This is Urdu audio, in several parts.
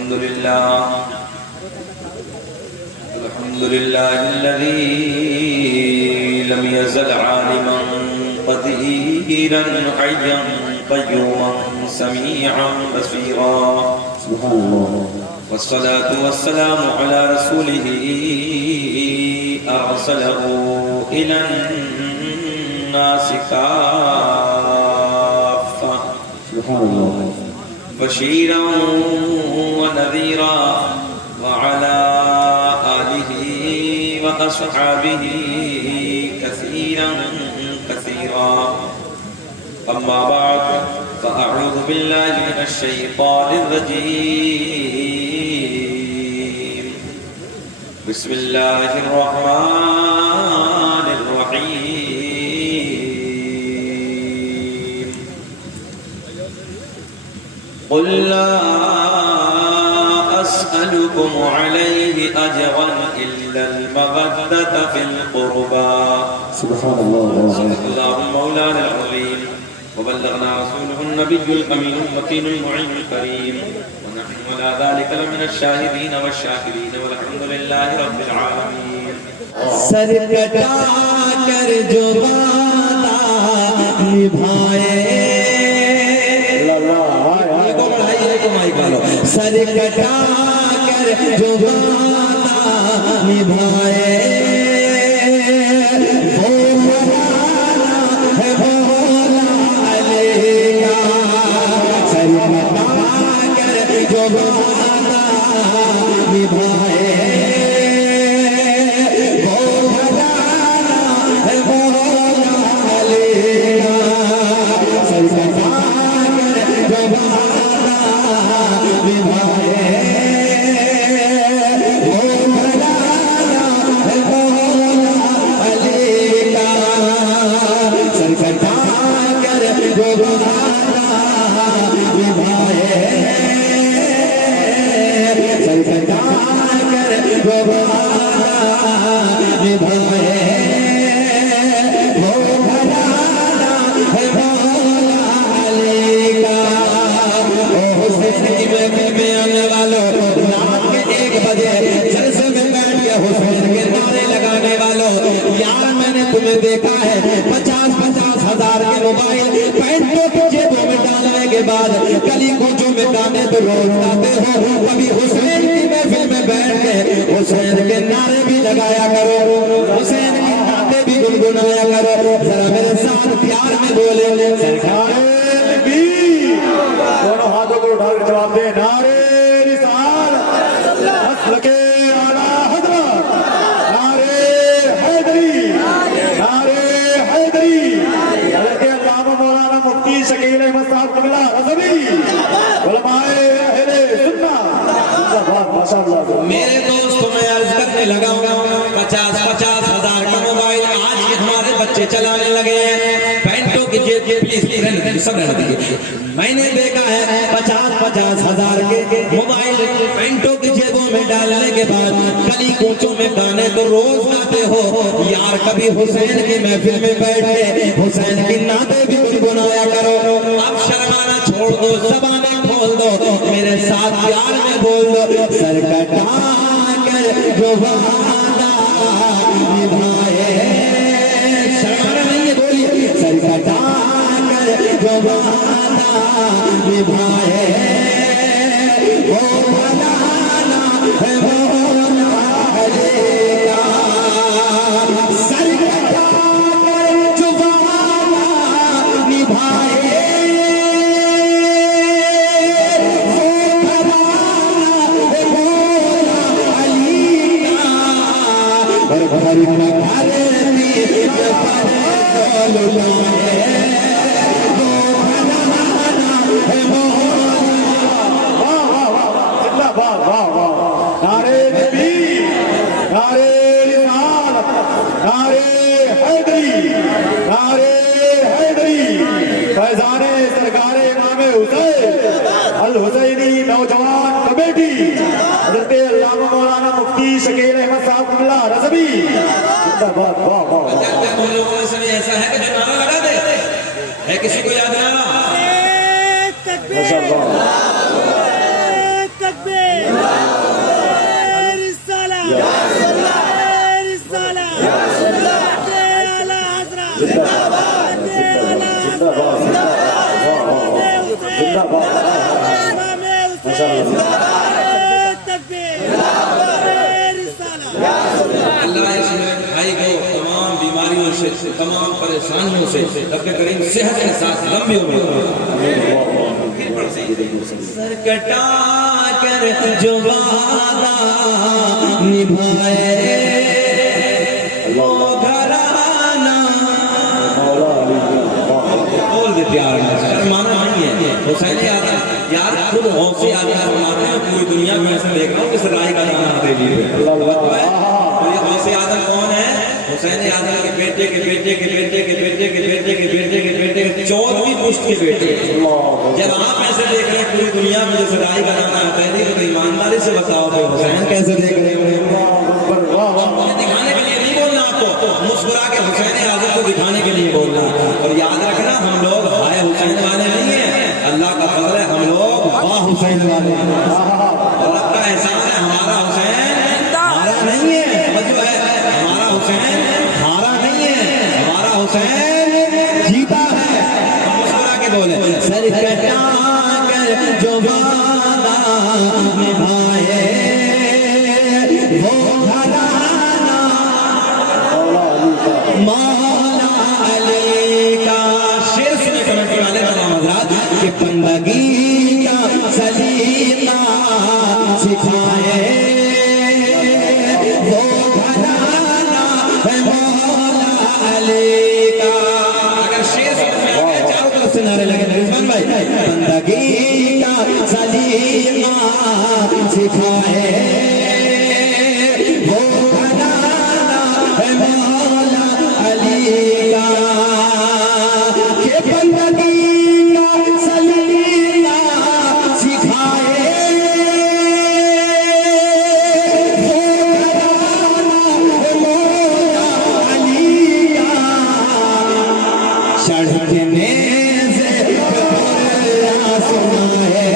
الحمد لله الذي لم يزل عالما قديرا حيا قيوما سميعا بصيرا سبحان الله. والصلاة والسلام على رسوله أرسله إلى الناس كافة سبحان الله. بشيرا ونذيرا وعلى آله وأصحابه كثيرا كثيرا. أما بعد فأعوذ بالله من الشيطان الرجيم. بسم الله الرحمن الرحيم. قل لا أسألكم عليه أجرا إلا المودة في القربى. سبحان الله. صدق الله مولانا العظيم وبلغنا رسوله النبي الأمين المكين المعين الكريم ونحن على ذلك لمن الشاهدين والشاكرين والحمد لله رب العالمين. سر کٹا کر جو وعدہ نبھائے، سر کٹا کر جو وعدہ نبھائے، وہ مولانا ہے مولا علی کا. سر کٹا کر جو وعدہ نبھائے، وہ مولانا ہے مولا علی کا. سر کٹا کر جو وعدہ نبھائے، وہ مولانا ہے مولا علی کا. سر کٹا کر جو وعدہ نبھائے، سر کٹا کر جو وعدہ نبھائے، وہ مولانا ہے مولا علی کا. حسین کی محفل میں آنے والوں، رات کے 1 بجے جلسے میں بیٹھ کے حسین کے نعرے لگانے والوں، یار میں نے تمہیں دیکھا ہے 50-50 ہزار کے موبائل پینٹوں کی جیبوں میں ڈالنے کے بعد گلی کوچوں میں گانے تو روز گاتے ہو. کبھی حسین کی محفل میں بیٹھ کے حسین کے نعرے بھی لگایا کرو، حسین کی نعتیں بھی گنگنایا کرو. ذرا میرے ساتھ پیار میں بولے سرکار دونوں ہاتھوں کو اٹھا کر جواب دیں. نعرے رسالت، مسلک اعلیٰ حضرت، نعرے حیدری، نعرے حیدری. حضرت علامہ مولانا مفتی شکیل احمد صاحب قبلہ رضوی، علماء اہل سنت. ماشاء اللہ. میرے دوستوں میں عرض کرنے لگا ہوں 50-50 ہزار کا موبائل آج کے ہمارے بچے چلانے لگے ہیں. پینٹوں کی جیب پلیز سب رہ دیجیے. میں نے دیکھا ہے 50-50 ہزار کے موبائل پینٹوں کی جیبوں میں ڈالنے کے بعد گلی کوچوں میں گانے تو روز گاتے ہو. یار کبھی حسین کی محفل میں بیٹھ کے حسین کی نعتیں بھی گنگنایا کرو. اب شرمانا چھوڑ دو، زبانیں کھول دو، میرے ساتھ پیار میں بول دو. سر کٹا کر جو وعدہ نبھائے، شرمانا نہیں ہے، بولیے. سر کٹا کر جو وعدہ نبھائے، وہ مولانا ہے مولا علی کا. سر کٹا کر جو وعدہ نبھائے، وہ مولانا ہے مولا علی کا. اور گھر میں گھر دی پر لائے، نعرے نبی، نعرے رسالت، نعرے حیدری، نعرے حیدری. فیضان سرکار امام حسین الحسینی نوجوان کمیٹی حضرت علامہ مولانا مفتی شکیل احمد صاحب قبلہ رضوی. زندہ باد. واہ واہ. تم لوگوں میں سے ایسا ہے کہ جو نعرہ لگا دے ہے کسی کو یاد نہ؟ ماشاء اللہ. زندہ باد اللہ اس بھائی کو تمام بیماریوں سے تمام پریشانیوں سے رب کریم صحت کے ساتھ لمبی عمر سر کٹا کر جو وعدہ نبھائے وہ گھرانا بول دے پیار شرمانا نہیں ہے حسین یار خود غوث اعظم فرماتے ہیں پوری دنیا میں ایسا دیکھ رہا ہوں کہ رائے کا جانا دے لیے یہ غوث اعظم کون ہے؟ حسین اعظم کے بیٹے کے بیٹے کے بیٹے کے بیٹے کے بیٹے کے بیٹے کے بیٹے کے 14ویں پشت کے بیٹے. جب آپ ایسے دیکھ رہے ہیں پوری دنیا میں جیسے رائے کا جانا ہے پہلے تو ایمانداری سے بتاؤ کہ حسین کیسے دیکھ رہے ہیں؟ دکھانے کے لیے نہیں بولنا آپ کو, مسکرا کے حسین اعظم کو دکھانے کے لیے بولنا. اور یاد رکھنا ہم لوگ ہائے حسین والے نہیں ہیں, اللہ کا فضل ہے ہم لوگ واہ حسین والے ہیں. اور رب کا احسان ہے ہمارا حسین ہارا نہیں ہے, توجہ ہے, ہمارا حسین ہارا نہیں ہے, ہمارا حسین جیتا ہے. مسکرا کے بولے سر کٹا کر جو وعدہ نبھائے وہ گھرانا مولا علی کا. شیر سنے کمنٹری والے تمام حضرات کہ بندگی کا سلیقہ سکھائے وہ گھرانا ہے مولا علی کا. اگر شیر سنے میں آگے چاروں طرف سے نعرے لگے رضوان بھائی, بندگی کا سلیقہ سکھائے وہ گھرانا ہے مولا علی کا. کہ بندگی کا سلیقہ سکھائے وہ گھرانا ہے مولا علی کا. چڑھنے سے سنائے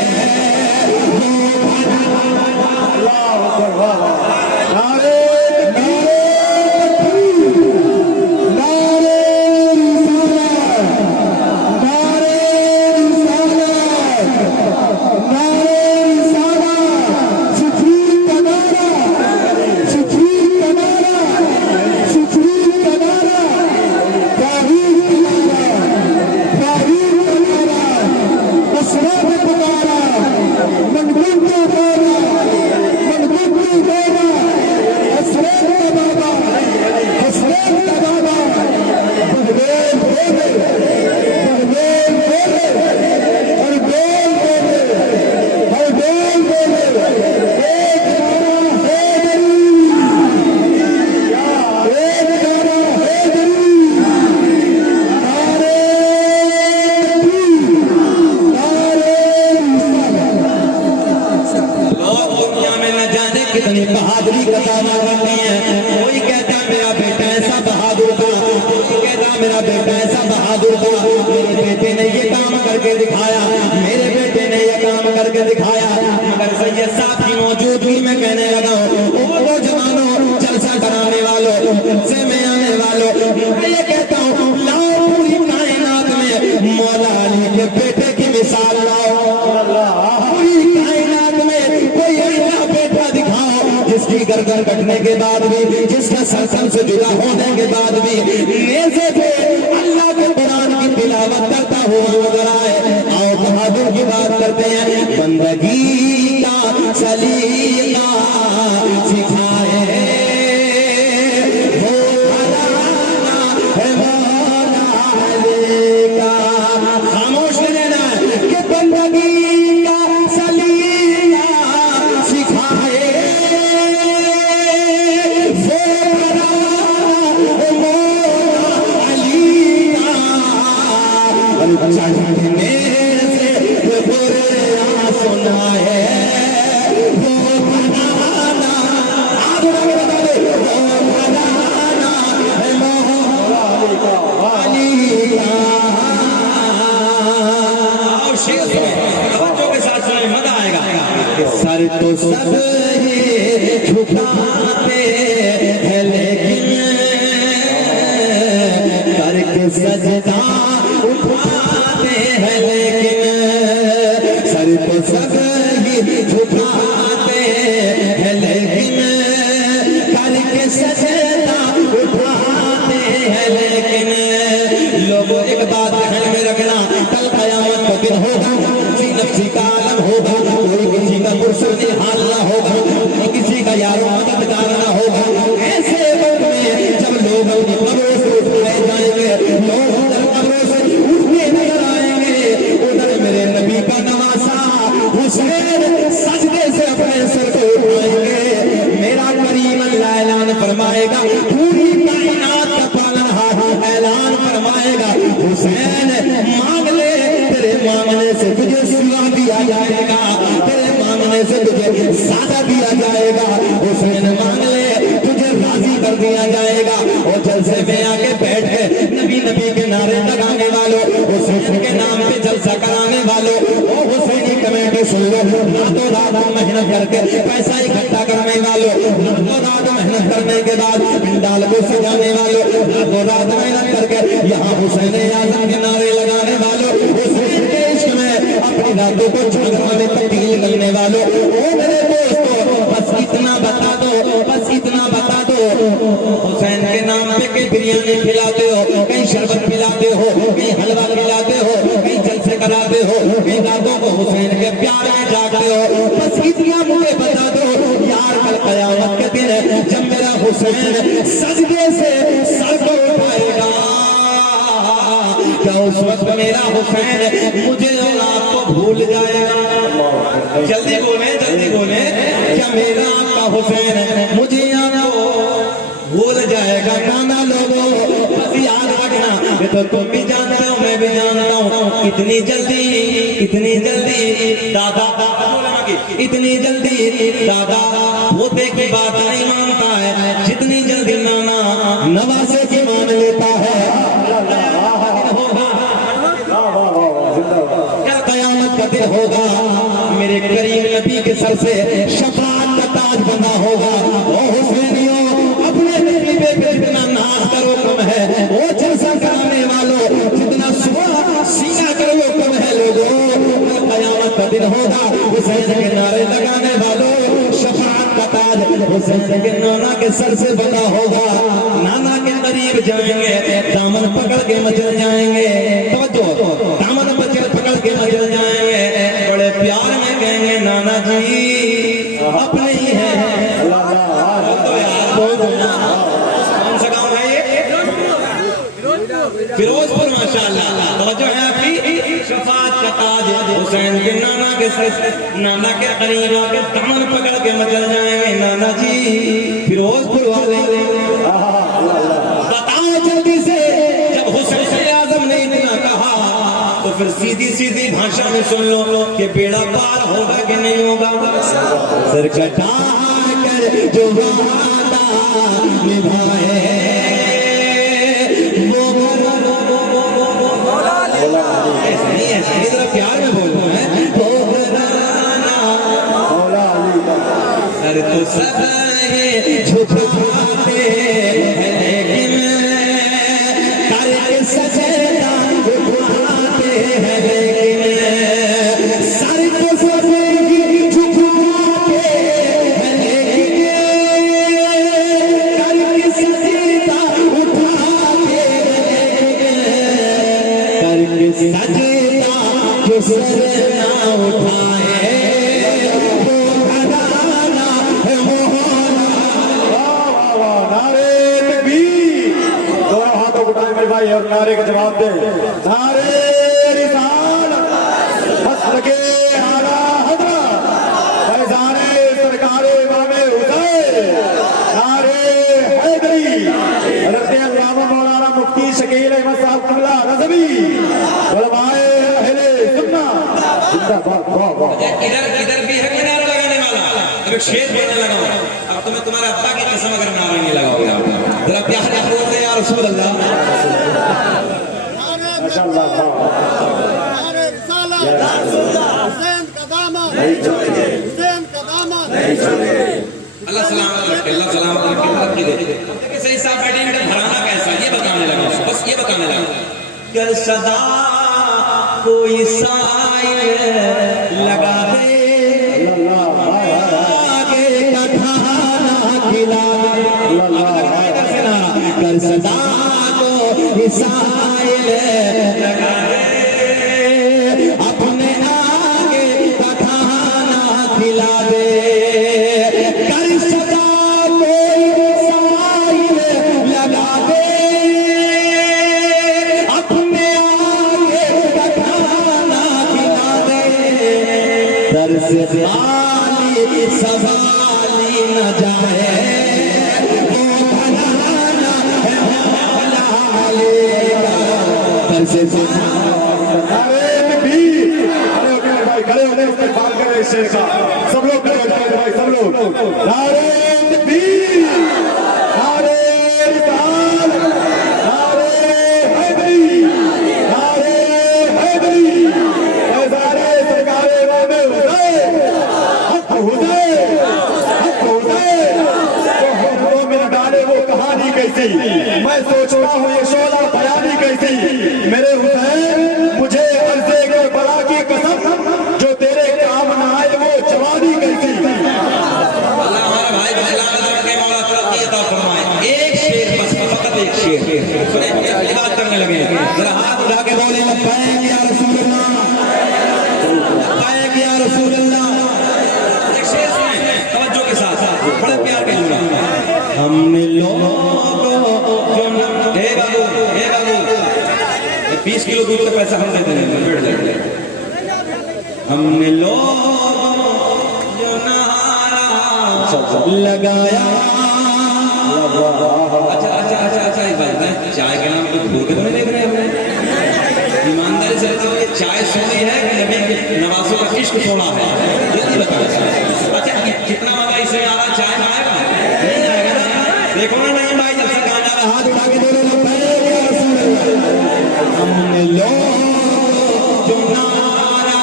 بہادری کا دعویٰ کرتے ہیں. کوئی کہتا ہے میرا بیٹا ایسا بہادر تھا, کوئی کہتا ہے میرا بیٹا ایسا بہادر تھا, میرے بیٹے نے یہ کام کر کے دکھایا, میرے بیٹے نے یہ کام کر کے دکھایا. مگر سید صاحب کی موجودگی میں کہنے لگا ہوں وہ جوانوں جلسہ کرانے والوں سے میں آنے والوں, میں یہ کہتا ہوں لاؤ پوری کائنات میں مولا علی کے بیٹے کی مثال لاؤ. پوری کائنات میں کوئی ایسا بیٹا دکھاؤ جس کی گردن کٹنے کے بعد بھی, جس کا سر سے جدا ہونے کے بعد بھی نیزے پہ اللہ کے قرآن کی تلاوت کرتا ہوا نظر آئے. آؤ بہادر کی بات کرتے ہیں. بندگی کا سلیقہ سکھائے وہ گھرانا ہے مولا علی کا. خاموش رہنا ہے کہ بندگی کا سلیقہ سکھائے چڑھنے سے برا سنا ہے وہ گھرانا, آج بتا دے وہ گھرانا ہے مولا علی کا. اور شیر سنیں توجہ کے ساتھ سنیں, مزہ آئے گا. سر تو سب ہی جھکاتے ہیں لیکن کر کے سجدہ اٹھاتے ہیں لیکن سر کو سب ہی جھکاتے ہیں لیکن کر کے سجدہ اٹھاتے ہیں لیکن لوگوں ایک بات ذہن میں رکھنا کل قیامت کا دن ہوگا کسی نفسی کا عالم ہوگا کوئی کسی کا پرسنی حال نہ ہوگا کسی کا یارو مددگار نہ ہوگا ایسے وقت میں جب لوگ اپنی قبروں سے اٹھائے جائیں گے لوگ ادھر قبروں سے اٹھنے نظر آئیں گے ادھر میرے نبی کا نواسا حسین سجدے سے اپنے سر کو اٹھائیں گے میرا کریم اللہ اعلان فرمائے گا پوری کائنات کا پالنہار اعلان فرمائے گا حسین مانگ لے تیرے مانگنے سے تجھے سلا دیا جائے گا تیرے مانگنے سے تجھے سادہ دیا جائے گا حسین مانگ لے تجھے راضی کر دیا جائے گا اور جلسے میں آگے بیٹھ کے نبی نبی کے نعرے لگانے والوں حسین کے نام پہ جلسہ کرانے والوں اور حسینی کمیٹی سن لو راتوں رات محنت کر کے پیسہ اکٹھا کرنے والوں راتوں رات محنت کرنے کے بعد پنڈال کو سجانے والوں راتوں رات محنت کر کے یہاں حسین اعظم کے نعرے لگانے والوں حسین کے عشق میں اپنی راتوں کو جھگڑوں میں تبدیل کرنے والوں او میرے دوستو بس اتنا بتا دو بس اتنا بتا دو حسین کے نام پہ کہیں بریانی کھلاتے ہو کہیں شربت پلاتے ہو کہیں حلوہ کھلاتے ہو کہیں جلسے کراتے ہو کہیں راتوں کو حسین کے پیار میں جاگتے ہو بس اتنا مجھے بتا دو یار کل قیامت کے دن جب میرا حسین سجدے سے سر کو اٹھائے گا کیا اس وقت میرا حسین مجھے اور آپ کو بھول جائے گا جلدی بولیں کیا میرا آپ کا حسین مجھے آپ کو بھول جائے گا کانا لوگوں بس یاد رکھنا یہ تو تم بھی جانتے ہو میں بھی جانتا ہوں اتنی جلدی دادا اتنی جلدی دادا پوتے کی بات نہیں مانتا ہے جتنی جلدی نانا نواسے کی مان لیتا ہے کل قیامت کا دن ہوگا میرے کریم نبی کے سر سے شفاعت کا تاج بنا ہوگا او حسینیوں اپنے نبی پہ جتنا ناز کرو کم ہے وہ جلسہ کرانے والوں جتنا سینہ کرو کم ہے لوگوں کل قیامت کا دن ہوگا حسین کے نعرے لگانے والوں شفاعت کا تاج حسین کے نانا کے سر سے بنا ہوگا نانا کے قریب جائیں گے دامن پکڑ کے مچل جائیں گے توجہ دامن پکڑ کے مچل جائیں گے بڑے پیار میں کہیں گے نانا جی اپنے ہی ہیں کون سا گاؤں ہے یہ فیروز پور ماشاءاللہ توجہ ہے آپ کی شفاعت کا تاج حسین کے نانا کے سر نانا کے قریب آ کے دامن پکڑ کے مچل جائیں گے نانا جی فیروز پور والے بتاؤ جلدی سے جب حسین اعظم نے اتنا کہا تو پھر سیدھی بھاشا میں سن لو کہ بیڑا پار ہوگا کہ نہیں ہوگا سر کٹا کر جو وعدہ نبھائے ایسے ذرا پیار میں بولو ہے سر تو سب جھکاتے ہیں لیکن کر کے سجدہ اٹھاتے ہیں لیکن سر کو سب جھکاتے ہیں لیکن کر کے سجدہ اٹھاتے ہیں کر کے سجدہ جو سر نہ اٹھائے بھائی اور نعرے کا جواب دے نعرے رسالت مسلک اعلیٰ حضرت فیضان سرکار امام حسین نعرے حیدری حضرت علامہ مولانا مفتی شکیل احمد صاحب قبلہ رضوی علماء اہل سنت زندہ باد ادھر بھی ہے کوئی نعرہ لگانے والا اب ایک شعر پڑھنے لگا ہوں اب تمہیں تمہارے ابا کی قسم اگر نعرہ نہیں لگاؤ گے ذرا پیار سے بولتے یا رسول اللہ ماشاءاللہ نعرے رسالت حسین کا دامن حسین کا دامن اللہ سلامت رکھے اللہ سلامت رکھے اللہ کی دے دیکھیں صحیح صاحب بیٹھے بیٹھے بھرانا کیسا یہ بتانے لگا بس یہ بتانے لگا کہ صدا کوئی سایہ لگا دے آگے کا کھانا کھلا کر صدا کو حسائل لگا دے اپنے آگے کا کھانا کھلا دے کر صدا کوئی سائل لگا دے اپنے آگے کا کھانا کھلا دے درس خالی سوالی نہ جائے سب لوگ بھائی سب لوگ نعرے تکبیر نعرے رسالت نعرے حیدری نعرے حیدری نظارے سرکار امام حسین حق حسین حق حسین وہ میرے گانے وہ کہانی کیسی میں سوچتا ہوں یہ شعلہ بیانی کیسی میرے حسین مجھے عرضے کے بڑا کی قسم جو تیرے کام نہ آئے وہ جوانی کیسی اللہ ہمارے بھائی کو سلامت رکھے مولا ترقی عطا فرمائے ایک شعر بس فقط ایک شعر سنیں بات کرنے لگے ذرا ہاتھ اٹھا کے بولے لبیک یا رسول اللہ لبیک یا رسول اللہ ایک شعر سنیں توجہ کے ساتھ بڑے پیار کے جملہ ہم نے لوگوں جو اے بابو 20 کلو دودھ کا پیسہ ہم دیتے ہیں بیٹھ جائے ہم نے لوگوں جو نہارا لگایا اچھا ایک بات ہے چائے کے نام کو بھول کے تو نہیں دیکھ رہے ہم نے ایمانداری سے بتاؤ یہ چائے سونی ہے کہ نبی کے نوازوں کا عشق سونا ہے جلدی بتائیں اچھا کتنا والا اس میں آ رہا چائے میں آئے گا نہیں آئے گا نا دیکھو نا نہیں بھائی جب سے گانا ہاتھ اٹھا کے بولے ہم نے لوگ جو نعرہ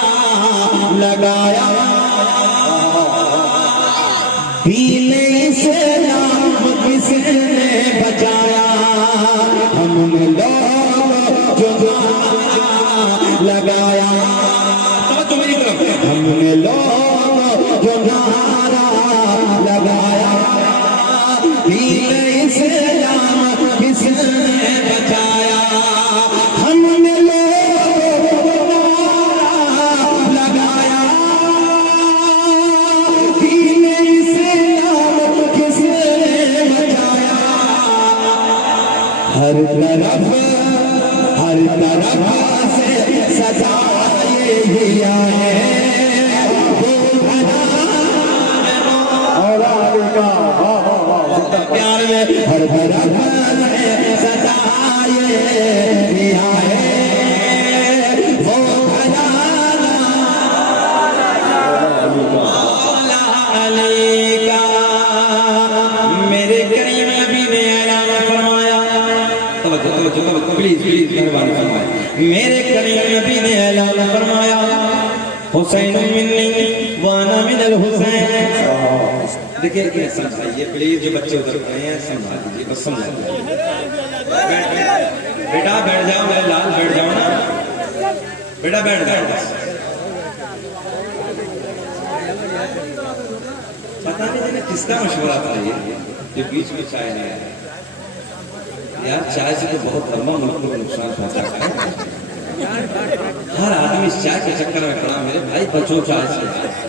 لگایا دین اسلام کس نے بچایا ہم نے لوگ جو نعرہ لگایا ہم نے لوگ جو نعرہ لگایا دین اسلام کس نے بچایا ہم نے لوگ لگایا دین اسلام کس نے بچایا ہر طرف سے سجائے دیا ہے پیار میں ہر طرف سے سجائے دیا ہے وہ مولا علی کا میرے کریم نبی نے اعلان فرمایا توجہ پلیز مہربانی فرمائیں میرے کریم نبی نے اعلان فرمایا حسین منی وانا من الحسین دیکھیں کہ سمجھائیے پلیز جو بچے ادھر گئے ہیں سمجھا دیجیے بس سمجھا دیجیے بیٹا بیٹھ جاؤ میرے لال بیٹھ جاؤ نا بیٹا بیٹھ جاؤ پتہ نہیں جنہیں کس کا مشورہ تھا یہ جو بیچ میں چائے نہیں آیا یار چائے سے تو بہت لمبا ملک کو نقصان پہنچا ہے ہر آدمی اس چائے کے چکر میں پڑا میرے بھائی بچوں چائے سے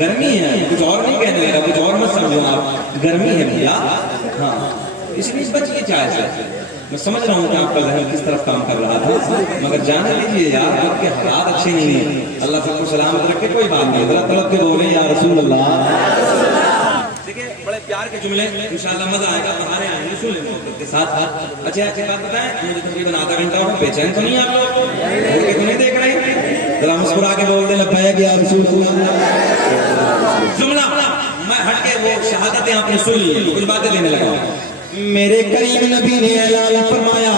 گرمی ہے کچھ اور نہیں کہنے لگا کچھ اور مت سمجھو آپ گرمی ہے بھیا ہاں اس لیے بچیے چائے سے میں سمجھ رہا ہوں کہ آپ کا ذہن کس طرف کام کر رہا تھا مگر جانے دیجیے یار جب کے حالات اچھے نہیں ہیں اللہ سب کو سلامت رکھے کوئی بات نہیں ذرا طلب کے بولے یا رسول اللہ دیکھیں بڑے پیار کے جملے انشاءاللہ مزہ آئے گا بہارے آئیں گے سن لیں محبت کے ساتھ اچھا بات بتائیں مجھے تقریباً آدھا گھنٹہ ہو بے چین تو نہیں آپ لوگ بول کے تو نہیں دیکھ رہے ذرا مسکرا کے بول دیں لبیک یا رسول اللہ جملہ میں ہٹ کے وہ شہادتیں آپ نے سن لی کچھ باتیں لینے لگا میرے کریم نبی نے اعلان فرمایا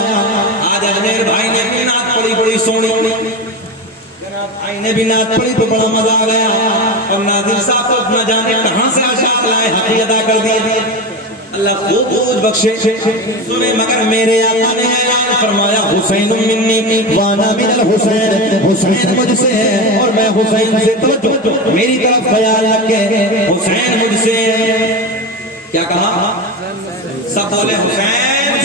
آج اجمیر بھائی نے اپنی نعت پڑھی بڑی سونی جناب بھائی نے بھی نعت پڑھی تو بڑا مزہ آ گیا اور ناظر صاحب تو نہ جانے کہاں سے اشعار لائے حقیقت ادا کر دیے اللہ خوب بخشے سنے مگر میرے آقا نے اعلان فرمایا حسین منی وانا من الحسین، حسین مجھ سے ہے اور میں حسین سے، توجہ میری طرف خیال رکھے، حسین مجھ سے کیا کہا؟ سب بولے حسین،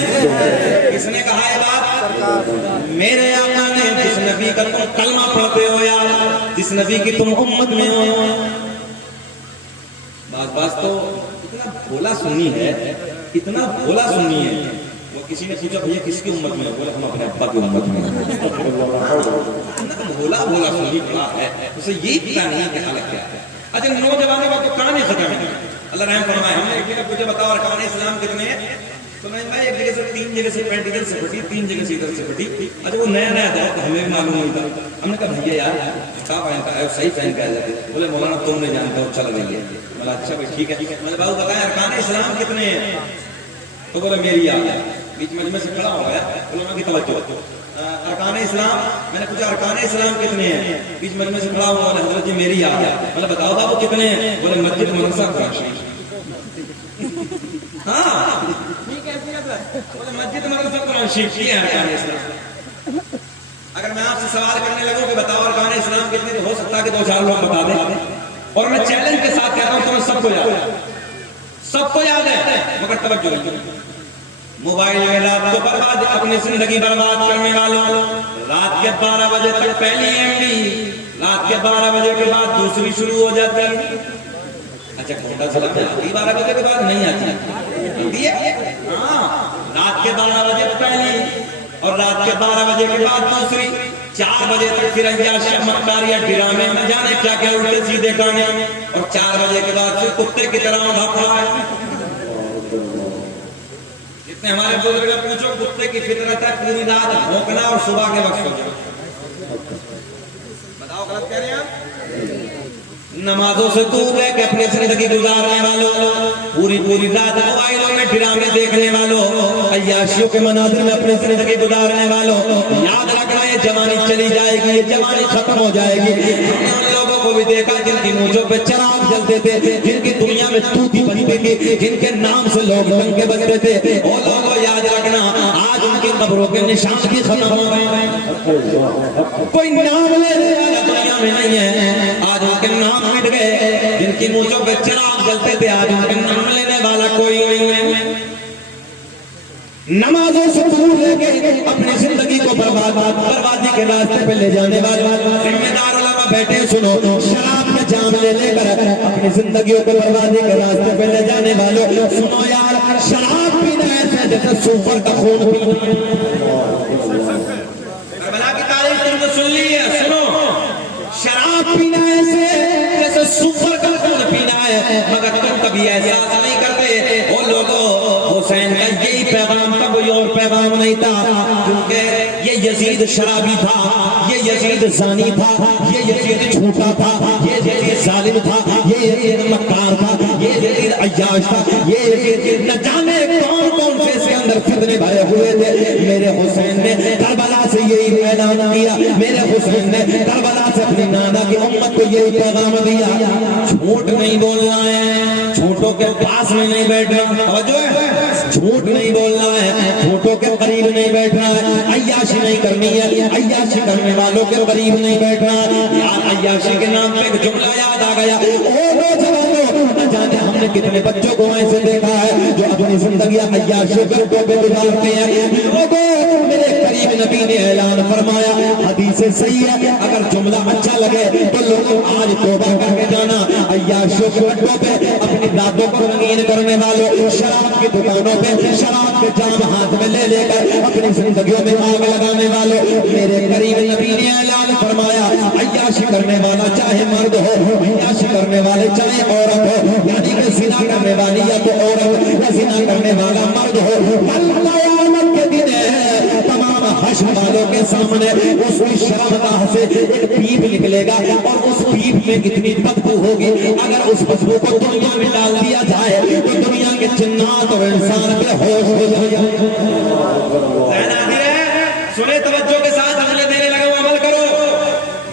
کس نے کہا یہ بات؟ میرے آقا نے، جس نبی کا تم کلمہ پڑھتے ہو یار، جس نبی کی تم امت میں ہو. بعض تو اتنا بھولا سنی ہے، اتنا بھولا سنی ہے، وہ کسی نے پوچھا بھیا کس کی امت میں ہو؟ بولا ہم اپنے ابا کی امت میں ہیں. اتنا بھولا سنی بڑا ہے، اسے یہی پتا نہیں کہ حالت کیا ہے. اچھا نوجوانوں کا تو کہانی ختم ہے. اللہ رحم فرمائے. ہم نے ایک جگہ پوچھا بتاؤ ارکان اسلام کتنے ہیں؟ تو میں بھائی ایک جگہ سے 3 جگہ سے پینٹ ادھر سے پھٹی، 3 جگہ سے ادھر سے پھٹی. اچھا وہ نیا تھا تو ہمیں بھی معلوم نہیں تھا. ہم نے کہا بھیا یار کیا پہنتا ہے صحیح پہن کے آ جاتے. بولے مولانا تم نہیں جانتے ہو چل رہی ہے. بولا اچھا بھائی ٹھیک ہے. میں نے بابو بتائیں ارکان اسلام کتنے ہیں؟ تو بولے میری یاد ہے. بیچ میں سے کھڑا ہو گیا علماء کی توجہ. ارکان اسلام، میں نے پوچھا ارکان اسلام کتنے ہیں؟ بیچ میں سے کھڑا ہوا حضرت جی میری یاد ہے. میں نے بتاؤ بابو کتنے ہیں؟ بولے مسجد مدرسہ قرآن شریف. ہاں مسجد مدرسہ قرآن شریف یہ ہے ارکان اسلام. اگر میں آپ سے سوال کرنے لگوں کہ بتاؤ ارکان اسلام کتنے، تو ہو سکتا ہے کہ 2-4 لوگ بتا دیں. اور میں چیلنج کے ساتھ کہتا ہوں تمہیں سب کو یاد ہے، سب کو یاد ہے. مگر توجہ موبائل میں رات کو برباد، اپنی زندگی برباد کرنے والوں، رات کے 12 بجے تک پہلی MB، رات کے 12 بجے کے بعد دوسری شروع ہو جاتی ہے. اچھا کھوٹا چلا آتی 12 بجے کے بعد نہیں آتی ہے. ہاں رات کے 12 بجے پہلی اور رات کے 12 بجے کے بعد دوسری. 4 بجے تک پھر عیاشی مکاریاں ڈرامے میں جانے کیا کیا الٹے سیدھے گانے، اور 4 بجے کے بعد پھر کتے کی طرح بھاگنا ہے. جتنے ہمارے بزرگ پوچھو کتے کی فطرت ہے پوری رات بھونکنا اور صبح کے وقت سو جانا. بتاؤ غلط کہہ رہے ہیں آپ؟ نمازوں سے دور رہ کے اپنی زندگی گزارنے والوں، پوری رات موبائلوں میں ڈرامے دیکھنے والوں، عیاشیوں کے مناظر میں اپنی زندگی گزارنے والوں، یاد رکھنا یہ جوانی چلی جائے گی، یہ جوانی ختم ہو جائے گی. ہم نے ان لوگوں کو بھی دیکھا جن کی مونچھوں پہ چراغ جلتے تھے، جن کی دنیا میں توتی بنتی تھی، جن کے نام سے لوگ ڈنکے بجتے تھے. وہ لوگوں یاد رکھنا آج ان کی قبروں کے نشان بھی ختم ہو گئے. کوئی نام لینے والا دنیا میں نہیں ہے. آج ان کے نام مٹ گئے. جن کی مونچھوں پہ چراغ جلتے تھے آج ان کے نام لینے والا کوئی نہیں ہے. نمازوں سے دور رہ کے اپنی زندگی کو بربادی کے راستے پہ لے جانے والے ذمہ دار علماء بیٹھے سنو. شراب کے جام لے کر اپنی زندگیوں کو بربادی کے راستے پہ لے جانے والوں سنو یار، شراب پینا ایسا جیسے سوفر کا خون پینا. کربلا کی تاریخ تم نے سن لی ہے، سنو. شراب پینا ایسے جیسے سوفر کا خون پینا ہے، مگر تم کبھی احساس نہیں کرتے. وہ لوگوں حسین کا یہی پیغام تھا، کوئی اور پیغام نہیں تھا. کیونکہ یہ یزید شرابی تھا، یہ یزید زانی تھا، یہ یزید جھوٹا تھا، یہ یزید ظالم تھا، یہ یزید مکار تھا، یہ یزید عیاش تھا، یہ یزید نہ جانے کون کون سے اس کے اندر فتنے بھرے ہوئے تھے. میرے حسین نے کربلا سے یہی اعلان کیا، میرے حسین نے کربلا سے اپنی نانا کی امت کو یہی پیغام دیا. جھوٹ نہیں بولنا ہے، جھوٹوں کے پاس میں نہیں بیٹھنا. توجہ ہے، جھوٹ نہیں بولنا ہے، جھوٹوں کے قریب نہیں بیٹھنا ہے، عیاشی نہیں کرنی ہے، عیاشی کرنے والوں کے قریب نہیں بیٹھنا. یار عیاشی کے نام پہ ایک جملہ یاد آ گیا. نہ جانے ہم نے کتنے بچوں کو ایسے دیکھا ہے جو اپنی زندگی عیاشی پہ گزارتے ہیں. لوگوں میرے قریب نبی نے اعلان فرمایا، حدیث صحیح ہے، اگر جملہ اچھا لگے تو لوگوں آج توبہ کر کے جانا. عیاشیوں کے اڈوں پہ اپنی دادوں کو رنگین کرنے والوں، شراب کی دکانوں پہ شراب کے جام ہاتھ میں لے کر اپنی زندگیوں میں آگ لگانے والوں، میرے قریب نبی نے اعلان فرمایا عیاشی کرنے والا چاہے مرد ہو، عیاشی کرنے والے چاہے عورت ہو، یعنی کہ زنا کرنے والی یا تو عورت یا زنا کرنے والا مرد ہو، قیامت کے دن تمام حشر والوں کے سامنے اس کی شرمگاہ سے ایک پیپ نکلے گا اور اس پیپ میں اتنی بدبو ہوگی اگر اس بدبو کو دنیا میں ڈال دیا جائے تو دنیا کے جنات اور انسان بے ہوش ہو جائے. سنے توجہ کے ساتھ عمل دینے لگو، عمل کرو.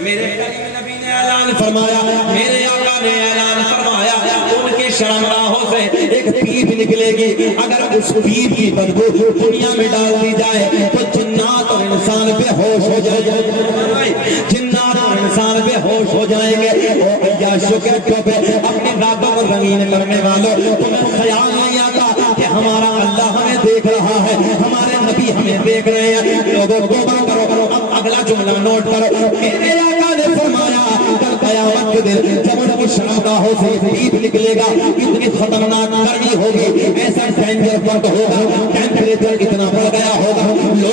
میرے نبی نے اعلان فرمایا، میرے آقا نے اعلان فرمایا، ان کی شرمگاہوں سے ایک پیپ نکلے گی، اگر اس پیپ کی بدبو دنیا میں ڈال دی جائے تو جنات اور انسان بے ہوش ہو جائیں گے، جنات اور انسان بے ہوش ہو جائیں گے۔ اور عیاشوں کے پہ اپنی راتوں کو رنگین کرنے والوں، تمہیں خیال نہیں آتا کہ ہمارا اللہ ہمیں دیکھ رہا ہے، ہمارے نبی ہمیں دیکھ رہے ہیں؟ لوگوں توبہ کرو۔ اب اگلا جملہ نوٹ کرو، میرے آقا نے فرمایا کل قیامت کے دن جب ان کی شرمگاہوں سے پیپ نکلے گا، اتنی خطرناک گرمی ہوگی، ایسا ڈینجر فرق ہوگا، ٹیمپریچر اتنا بڑھ گیا ہوگا،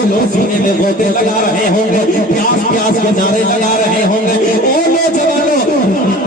لوگ سینے میں غوطے لگا رہے ہوں گے، پیاس پیاس کے نعرے لگا رہے ہوں گے۔ اور نوجوانوں،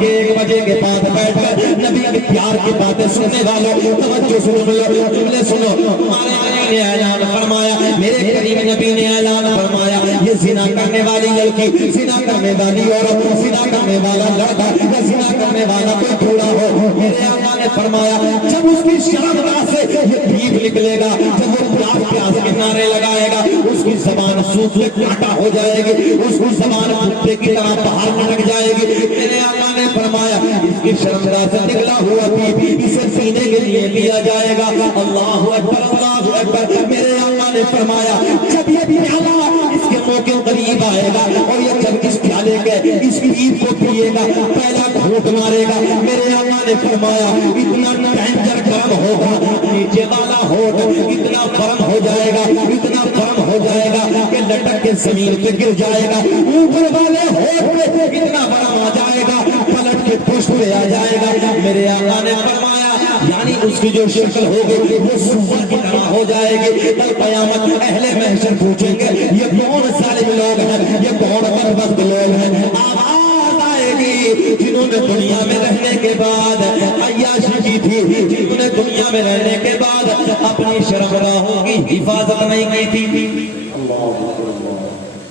1 بجے کے بعد بیٹھ کر نبی ابھی پیار کی باتیں سننے والوں توجہ سنو، جملے سنو۔ ہمارے نبی نے اعلان فرمایا، میرے کریم نبی نے اعلان فرمایا، یہ زنا کرنے والی لڑکی، زنا کرنے والی عورت، زنا کرنے والا لڑکا یا زنا کرنے والا کوئی بوڑھا ہو، میرے آقا نے فرمایا جب اس کی شرمگاہ سے یہ پیپ نکلے گا، جب وہ پیاس پیاس کے نعرے لگائے گا، اس کی زبان سوکھ میں کانٹا ہو جائے گی، اس کی زبان کتے کی طرح باہر لٹک جائے گی۔ میرے آقا نے فرمایا اس کی شرمگاہ سے نکلا ہوا پیپ اسے پینے کے لیے دیا جائے گا۔ اللہ اکبر، اللہ اکبر۔ میرے آقا نے فرمایا جب یہ پیالہ اس کے منہ کے قریب آئے گا اور یہ جب اس پیالے کے اس پیپ کو پیے گا، پہلا گھونٹ مارے گا، میرے آقا نے فرمایا اتنا ڈینجر گرم ہوگا، نیچے والا ہوٹ اتنا گرم ہو جائے گا، اتنا گرم ہو جائے گا کہ لٹک کے زمین پہ گر جائے گا، اوپر والے ہوٹ پہ اتنا گرم آ جائے گا پلٹ کے پشت پہ آ جائے گا۔ میرے آقا نے فرمایا یعنی اس کی جو شکل ہوگی وہ سور کی طرح ہو جائے گی۔ کل قیامت اہل محشر پوچھیں گے یہ کون ظالم لوگ ہیں، یہ کون بدبخت لوگ ہیں؟ آواز آئے گی جنہوں نے دنیا میں رہنے کے بعد عیاشی کی تھی، جنہوں نے دنیا میں رہنے کے بعد اپنی شرمگاہوں کی حفاظت نہیں کی تھی۔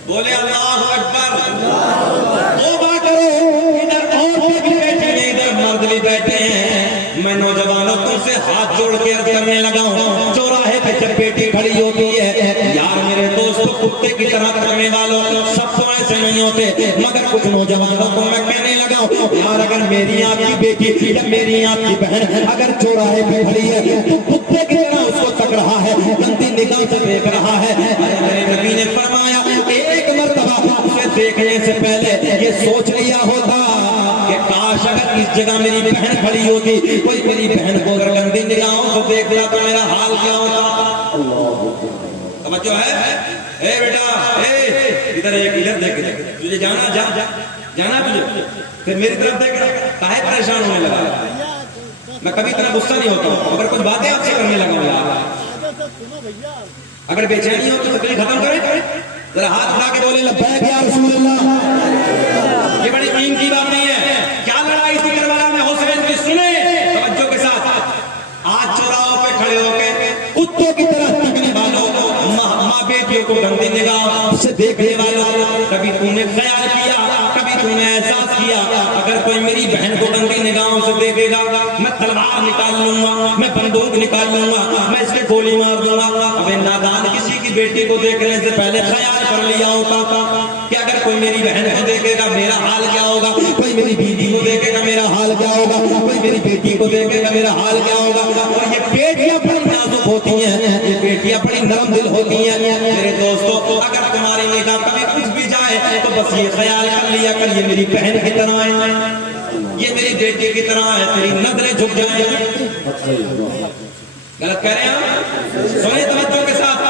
بولے اللہ اکبر، توبہ کرو۔ ادھر عورتیں بھی بیٹھی ہیں، ادھر مرد بھی بیٹھے ہیں۔ میں نوجوانوں تم سے ہاتھ جوڑ کے عرض کرنے لگا ہوں، چوراہے پہ جب بیٹی کھڑی ہوتی ہے، یار میرے دوستو کتے کی طرح کرنے والوں سب تو ایسے نہیں ہوتے، مگر کچھ نوجوانوں کو میں کہنے لگا ہوں یار اگر میری آپ کی بیٹی یا میری آپ کی بہن اگر چوراہے پہ کھڑی ہے تو کتے کی طرح اس کو تک رہا ہے، گندی نگاہ سے دیکھ رہا ہے۔ میرے نبی نے فرمایا ایک مرتبہ اسے دیکھنے سے پہلے یہ سوچ لیا ہوتا کہ کاش اگر اس جگہ میری بہن کھڑی ہوتی، کوئی میری بہن کو اگر گندی نگاہوں سے دیکھ لیا تو میرا حال کیا ہوتا۔ توجہ ہے؟ اے بیٹا، اے ادھر ایک ادھر دیکھ، تجھے جانا جانا تجھے، پھر میری طرف دیکھ کاہے پریشان ہونے لگا؟ میں کبھی اتنا غصہ نہیں ہوتا ہوں، اگر کچھ باتیں آپ سے کرنے لگا ہوں یار، اگر بے چینی ہو تو تکلیف ختم کرے، ذرا ہاتھ اٹھا کے بولے لبیک یا رسول اللہ۔ یہ بڑی قیمتی بات نہیں ہے۔ کیا لڑائی تھی کربلا میں حسین کی، سنے توجہ کے ساتھ۔ آج چوراہوں پہ کھڑے ہو کے کتوں کی طرح تکنے والوں، ماں بیٹیوں کو گندی نگاہ سے دیکھنے والوں، کبھی تم نے خیال کیا، کبھی تم نے احساس کیا اگر کوئی میری بہن کو گندی نگاہوں سے دیکھے گا میں تلوار نکال لوں گا، میں بندوق نکال لوں گا، میں اس کے گولی مار دوں گا۔ اب نادان کسی کی بیٹی کو دیکھنے سے پہلے خیال کر لیا ہوتا تھا کہ اگر کوئی میری بہن کو دیکھے گا میرا حال کیا ہوگا، کوئی میری بیٹی کو دیکھے گا میرا حال کیا ہوگا، کوئی میری بیٹی کو دیکھے گا میرا حال کیا ہوگا۔ اور یہ بیٹیاں بڑی نازک ہوتی ہیں، یہ بیٹیاں بڑی نرم دل ہوتی ہیں۔ میرے دوستو اگر تمہاری نگاہ کبھی کچھ بھی جائے تو بس یہ خیال کر لیا کر یہ میری بہن کی طرح ہے، یہ میری بیٹی کی طرح ہے، تیری نظریں جھک جائیں۔ غلط کہہ رہے ہیں ہم؟ سنیں توجہ کے ساتھ۔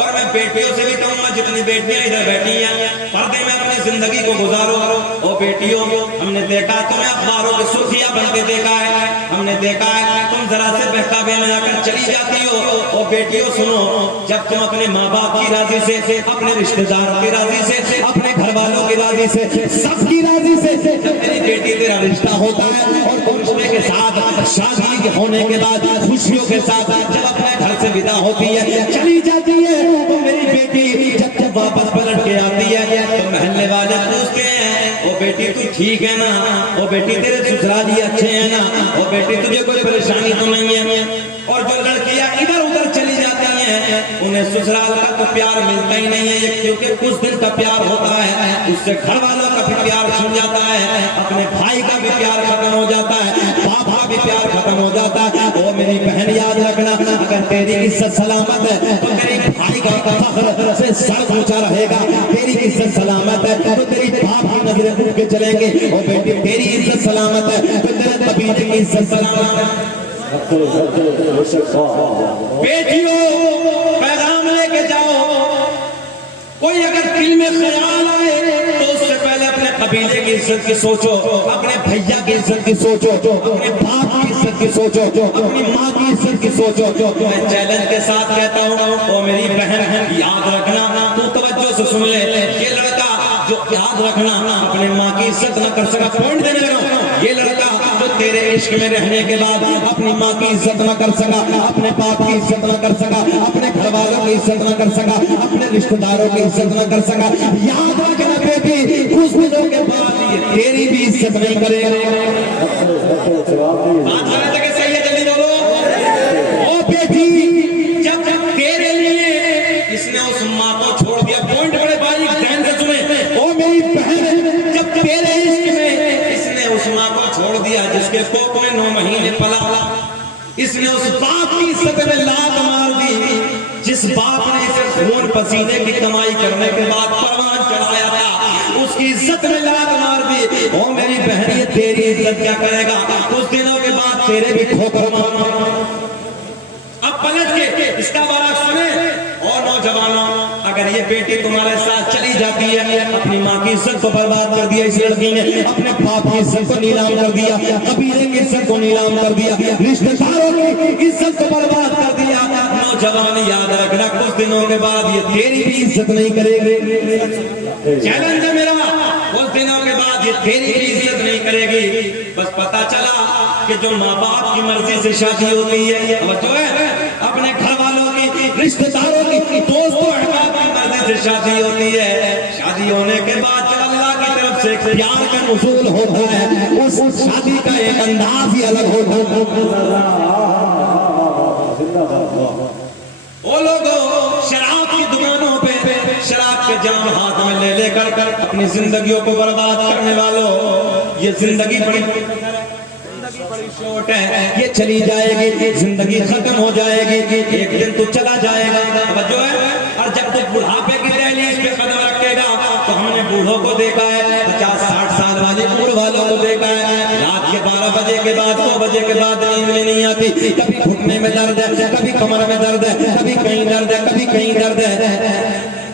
اور میں بیٹیوں سے بھی کہوں گا جتنی بیٹیاں ادھر بیٹھی ہیں پردے میں اپنی زندگی کو گزارو۔ او بیٹیوں، ہم نے دیکھا تمہیں اخباروں کی سرخیاں بنتے دیکھا ہے، ہم نے دیکھا ہے تم ذرا سے بہکاوے میں آ کر چلی جاتی ہو۔ او بیٹیوں سنو، جب تم اپنے ماں باپ کی راضی سے، اپنے رشتہ داروں کی راضی سے، اپنے گھر والوں کی راضی سے، سب کی راضی سے جب میری بیٹی تیرا رشتہ ہوتا ہے اور تم رشتے کے ساتھ شادی ہونے کے بعد خوشیوں کے ساتھ جب اپنے گھر سے ودا ہوتی ہے چلی جاتی ہے تو میری بیٹی جب واپس پلٹ کے آتی ہے تو محلے والے پوچھتے ہیں وہ بیٹی تو ٹھیک ہے نا، وہ بیٹی تیرے سسرالی اچھے ہیں نا، وہ بیٹی تجھے کوئی پریشانی تو نہیں ہے۔ اور جو لڑکیاں ادھر ادھر چلی جاتی ہیں انہیں سسرال کا تو پیار ملتا ہی نہیں ہے، کیونکہ کچھ دن کا پیار ہوتا ہے، اس سے گھر والوں کا بھی پیار چھن جاتا ہے، اپنے بھائی کا بھی پیار ختم ہو جاتا ہے، باپ کا بھی پیار ختم ہو جاتا ہے۔ میری بہن یاد رکھنا اگر تیری عزت سلامت ہے تو تیری بھائی کا فخر سے سر اونچا رہے گا، تیری عزت سلامت ہے تو تیری باپ کی نظریں اٹھ کے چلیں گے، اور بیٹی تیری عزت سلامت ہے تو تیرے قبیلے کی عزت سلامت ہے۔ بیٹیوں پیغام لے کے جاؤ، کوئی اگر دل میں خیال آئے تو اس سے پہلے اپنے قبیلے کی عزت کی سوچو، اپنے بھیا کی عزت کی سوچو، اپنے باپ کی عزت کی سوچو، اپنی ماں کی عزت کی سوچو۔ میں چیلنج کے ساتھ کہتا ہوں او میری بہن یاد رکھنا، تو توجہ سے سن لے، یہ لڑکا جو یاد رکھنا اپنے ماں کی عزت نہ کر سکا، پوائنٹ دینے لگا ہوں، یہ لڑکا جو تیرے عشق میں رہنے کے بعد اپنی ماں کی عزت نہ کر سکا، اپنے باپ کی عزت نہ کر سکا، اپنے گھر والوں کی عزت نہ کر سکا، اپنے رشتہ داروں کی عزت نہ کر سکا، یاد رکھنا بیٹی کچھ دنوں کے بعد یہ تیری بھی عزت نہیں کرے گا۔ بات ہر جگہ صحیح ہے، جلدی بولو۔ او بیٹی جب تیرے لیے اس نے اس ماں کو چھوڑ دیا، پوائنٹ بڑے بھائی دھیان سے سنیں، او میری بہن جب تیرے عشق میں اس نے اس ماں کو چھوڑ دیا جس کے کوکھ میں 9 مہینے پلا، اس نے اس باپ کی عزت میں لات مار دی جس باپ نے اسے خون پسینے کی کمائی کرنے کے بعد پروان چڑھایا تھا، اس کی عزت میں لات مار دی۔ او میری بہن یہ تیری عزت کیا کرے گا؟ کچھ دنوں کے بعد تیرے بھی ٹھوکر مار۔ اب پلٹ کے اس کا بارہ سنیں، اور نوجوانوں اگر یہ بیٹی تمہارے ساتھ چلی جاتی ہے، اپنی ماں کی عزت کو برباد کر دیا اس لڑکی نے، اپنے باپ کی عزت کو نیلام کر دیا، قبیلے کی عزت کو نیلام کر دیا، رشتہ داروں کی عزت کو برباد کر دیا، نوجوان یاد رکھنا کچھ دنوں کے بعد یہ تیری بھی عزت نہیں کرے گی۔ چیلنج ہے میرا، کچھ دنوں کے بعد یہ تیری بھی عزت نہیں کرے گی۔ بس پتا چلا کہ جو ماں باپ کی مرضی سے شادی ہوتی ہے، جو ہے اپنے گھر والوں کی، رشتہ داروں کی، دوستوں احباب کی مرضی سے شادی ہوتی ہے، شادی ہونے کے بعد جو اللہ کی طرف سے پیار کا نزول ہوتا ہے اس شادی کا ایک انداز ہی الگ ہوتا ہے۔ وہ لوگوں شراب کی دکانوں پہ شراب کے جام ہاتھ میں لے کر اپنی زندگیوں کو برباد کرنے والوں، یہ زندگی بڑی شورٹ ہے، یہ چلی جائے گی، زندگی ختم ہو جائے گی، ایک دن تو چلا جائے گا، جو ہے۔ اور جب تو بڑھاپے کی دہلیز پہ قدم رکھے گا تو ہم نے بوڑھوں کو دیکھا ہے، 50-60 سال والے عمر والوں کو دیکھا ہے، رات کے 12 بجے کے بعد 2 بجے کے بعد نیند میں نہیں آتی، کبھی گھٹنے میں درد ہے، کبھی کمر میں درد ہے، کبھی کہیں درد ہے، کبھی کہیں درد ہے۔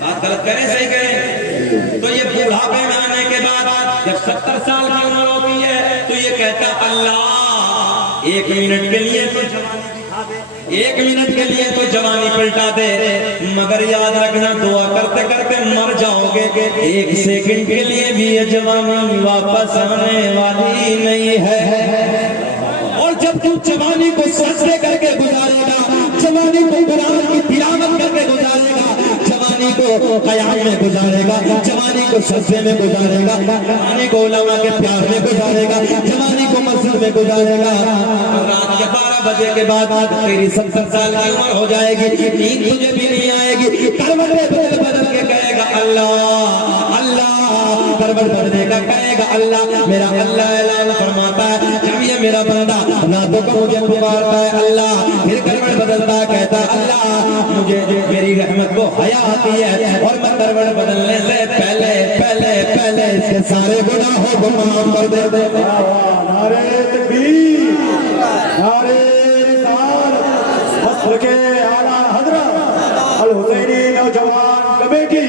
بات غلط کریں صحیح کریں؟ تو یہ بوڑھاپے میں آنے کے بعد جب 70 سال کی عمر ہوتی ہے تو یہ کہتا اللہ 1 منٹ کے لیے تو جوانی دکھا دے، 1 منٹ کے لیے تو جوانی پلٹا دے، مگر یاد رکھنا دعا کرتے کرتے مر جاؤ گے، 1 سیکنڈ کے لیے بھی یہ جوانی واپس آنے والی نہیں ہے۔ اور جب تو جوانی کو سجدے کر کے گزارے گا، جوانی کو قرآن کی تلاوت کر کے گزارے گا، جوانی کو قیام میں گزارے گا، جوانی کو سجدے میں گزارے گا، جوانی کو علماء کے پیار میں گزارے گا، جوانی کو مسجد میں گزارے گا، رات کے 12 بجے کے بعد تیری 70 سال کی عمر ہو جائے گی، نیند تجھے بھی نہیں آئے گی، کروٹ بدل بدل کے کہے گا اللہ اللہ، کروٹ بدلنے کا کہے گا اللہ، میرا اللہ اعلان فرماتا ہے جب یہ میرا بندہ راتوں کو مجھے پکارتا ہے اللہ، پھر کروٹ بدلتا کہتا اللہ مجھے میری رحمت کو حیا آتی ہے اور میں کروٹ بدلنے سے پہلے پہلے پہلے اس کے سارے گناہوں کو معاف کر دے۔ نعرہ تکبیر، نعرہ رسالت، مصر کے اعلیٰ حضرت الحسینی نوجوان کمیٹی،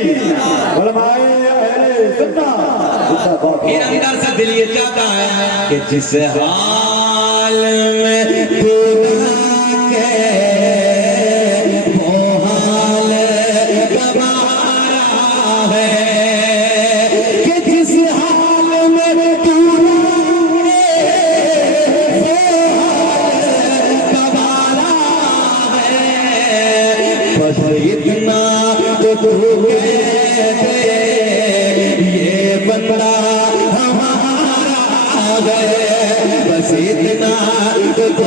علماء اہل سنت، پھر اندر سے دل یہ چاہتا ہے کہ جس حال میں تو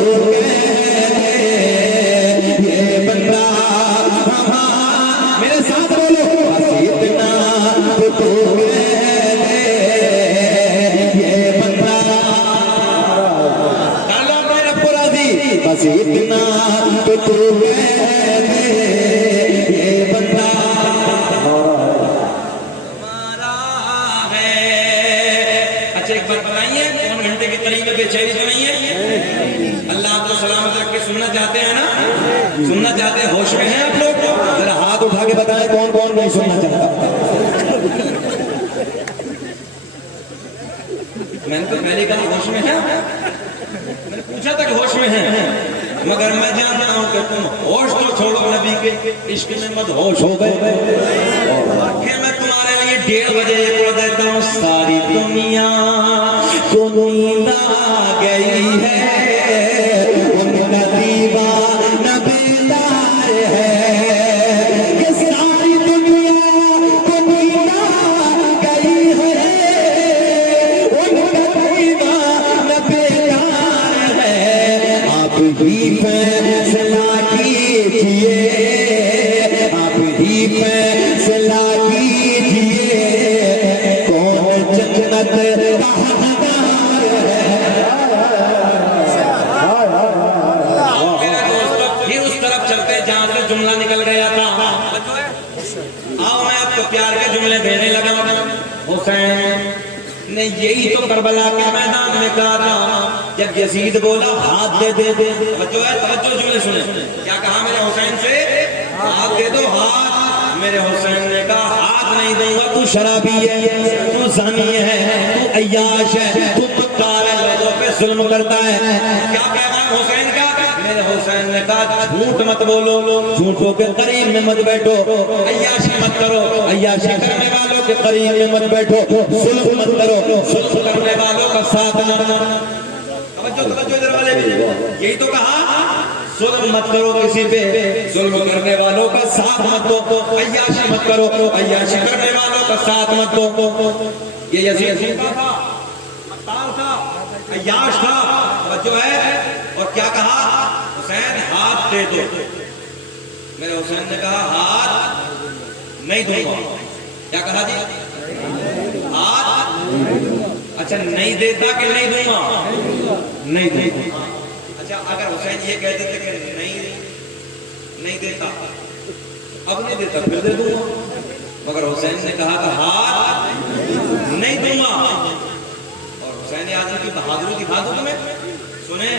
بس اتنا کہ تو کہہ دے یہ بندہ ہمارا ہے. اچھا ایک بات بتائیے, 2 گھنٹے کے قریب بے چینی تو نہیں ہے؟ اللہ آپ کو سلامت رکھ کے سننا چاہتے ہیں نا؟ سننا چاہتے ہیں؟ ہوش میں ہیں آپ لوگ؟ ذرا ہاتھ اٹھا کے بتائیں کون کون نہیں سننا چاہتا. میں نے تو پہلے کہا ہوش میں ہیں, میں نے پوچھا تھا کہ ہوش میں ہیں, مگر میں جانتا ہوں کہ تم ہوش تو چھوڑو, نبی کے عشق میں مت ہوش ہو گئے. پھر میں تمہارے لیے 1:30 بجے پڑھ دیتا ہوں, ساری دنیا کو نیند آ گئی ہے, ان کا دیوانہ بیدار ہے, کہ ساری دنیا کو نیند آ گئی ہے, ان کا دیوانہ بیدار ہے. آپ ہی فیصلہ کیجئے, آپ ہی فیصلہ کیجئے, کون جنت کا حقدار ہے. پھر اس طرف چلتے جہاں سے جملہ نکل گیا تھا. آؤ میں آپ کو پیار کے جملے دینے لگا. حسین نے یہی تو کربلا کے میدان میں کہا تھا جب یزید بولا ہاتھ دے دے دے. توجہ جملے سنیں, کیا کہا میرے حسین سے؟ ہاتھ دے دو ہاتھ. میرے حسین نے کہا ہاتھ نہیں دوں گا, تو شرابی ہے, تو زانی ہے, تو عیاش ہے, تو مکار ہے, لوگوں پہ ظلم کرتا ہے. کیا پیغام حسین کا؟ میرے حسین نے کہا جھوٹ مت بولو, جھوٹوں کے قریب میں مت بیٹھو, عیاشی مت کرو, عیاشی کرنے والوں کے قریب میں مت بیٹھو, ظلم مت کرو, ظلم کرنے والوں کا ساتھ نہ. توجہ ادھر والے بھی, یہی تو کہا ظلم مت کرو کسی پہ, ظلم کرنے والوں کا ساتھ مت دو, عیاشی مت کرو, عیاشی کرنے والوں کا ساتھ مت دو. یہ یزید تھا, مختار تھا, عیاش تھا. توجہ ہے. اور کیا کہا حسین؟ ہاتھ دے دو. میرے حسین نے کہا ہاتھ نہیں دوں گا. کیا کہا جی؟ ہاتھ اچھا نہیں دیتا کہ نہیں دوں گا؟ نہیں دوں گا. اچھا اگر حسین یہ کہہ دیتے کہ نہیں دیتا, اب نہیں دیتا پھر دے دوں گا, مگر حسین نے کہا کہ ہاتھ نہیں دوں گا. اور حسین اعظم کی بہادری دکھا دوں تمہیں, سنیں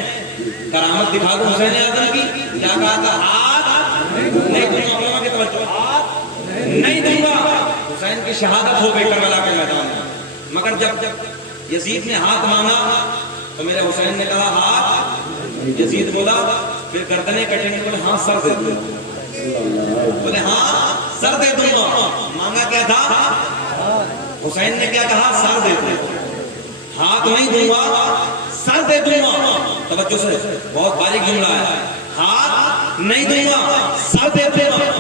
کرامت دکھا دوں حسین اعظم کی. کیا کہا تھا؟ ہاتھ نہیں دوں گا. ہاتھ نہیں دوں گا. حسین کی شہادت ہو گئی کربلا کے میدان میں. مگر جب یزید نے ہاتھ مانگا تو میرے حسین نے کہا ہاتھ. یزید بولا, پھر گردنیں کٹیں گے, بولے ہاں سر دے دوں گا, بولے ہاں سر دے دوں گا. مانگا کیا تھا؟ حسین نے کیا کہا؟ سر دے دوں گا. ہاتھ نہیں دوں گا, سر دے دوں گا. توجہ سے, بہت باریک جملہ ہے. ہاتھ نہیں دوں گا, سر دے دوں گا.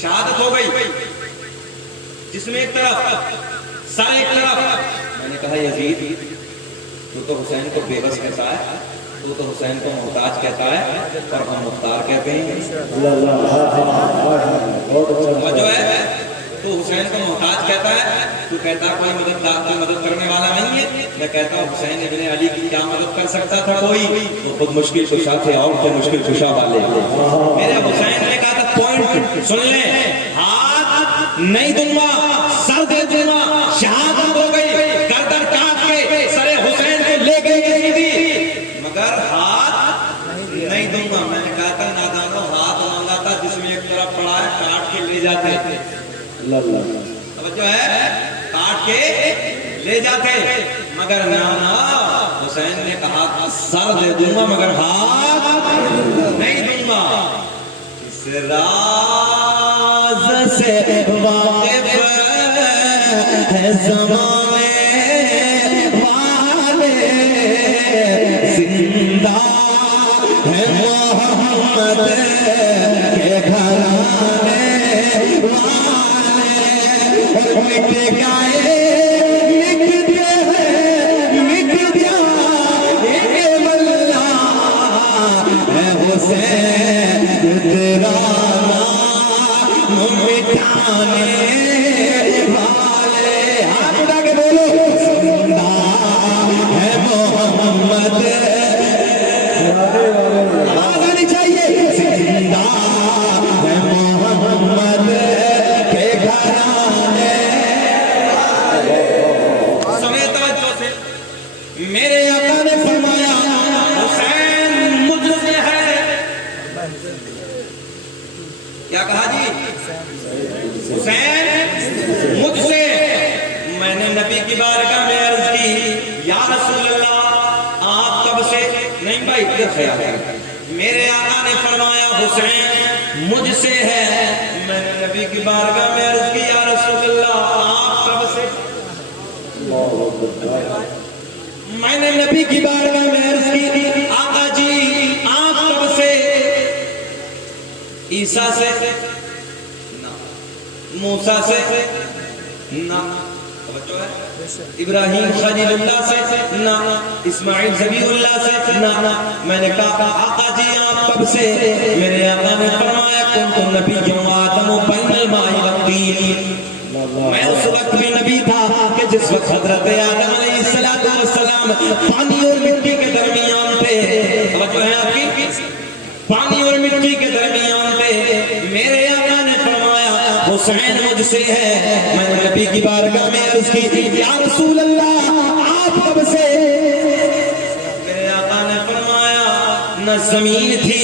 شہادت ہو گئی, جس میں ایک طرف سر ایک طرف. میں نے کہا یزید تو حسین کو بے بس کہتا ہے, تو حسین کو محتاج کہتا ہے, اور ہم مختار کہتے ہیں. جو ہے تو حسین کو محتاج کہتا ہے, تو کہتا ہے کوئی مدد کرنے والا نہیں ہے. میں کہتا ہوں حسین ابن علی کی کیا مدد کر سکتا تھا کوئی؟ وہ خود مشکل کشا تھے, اور تو مشکل کشا والے. میرے حسین نے کہا تھا پوائنٹ سن لیں, ہاتھ نہیں دوں گا, سر دے دوں گا. شہادت ہو گئی, گردن کاٹ کے سر حسین کو لے گئی, مگر ہاتھ نہیں دوں گا. میں نے کہا تھا نادانوں, ہاتھ مانگا تھا جس میں ایک طرف پڑا ہے, کاٹ کے لے جاتے. توجہ ہے, کاٹ کے لے جاتے. مگر نانا حسین نے کہا تھا سر دے دوں گا مگر ہاتھ نہیں دوں گا. اس راز سے واقف ہے زمانے والے, زندہ ہے محمد کے گھرانے والے, اور مٹ گئے حسین تیرا نام مٹانے والے. ہاتھ اٹھا کے بولو, زندہ ہے محمد. یہ خیال ہے میرے آقا نے فرمایا حسین مجھ سے ہے. میں نے نبی کی بارگاہ میں عرض کی یا رسول اللہ آپ کب سے؟ میں نے نبی کی بارگاہ میں عرض کی آقا جی آپ کب سے؟ عیسیٰ سے نہ، موسیٰ سے نہ، ابراہیم خلیل اللہ سے نہ، اسماعیل ذبیح اللہ سے نہ. میں نے کہا آقا جی آپ کب سے؟ میرے آقا نے فرمایا کنت نبی آدم بین الماء والطین. میں اس وقت بھی نبی تھا کہ جس وقت حضرت آدم علیہ السلام پانی اور مٹی کے درمیان تھے. توجہ ہے آپ کی؟ پانی اور مٹی کے درمیان تھے. میرے آقا نے فرمایا حسین مجھ سے ہے. میں نے نبی کی بارگاہ میں عرض کی یا رسول اللہ آپ کب سے؟ میرے آقا نے فرمایا نہ زمین تھی،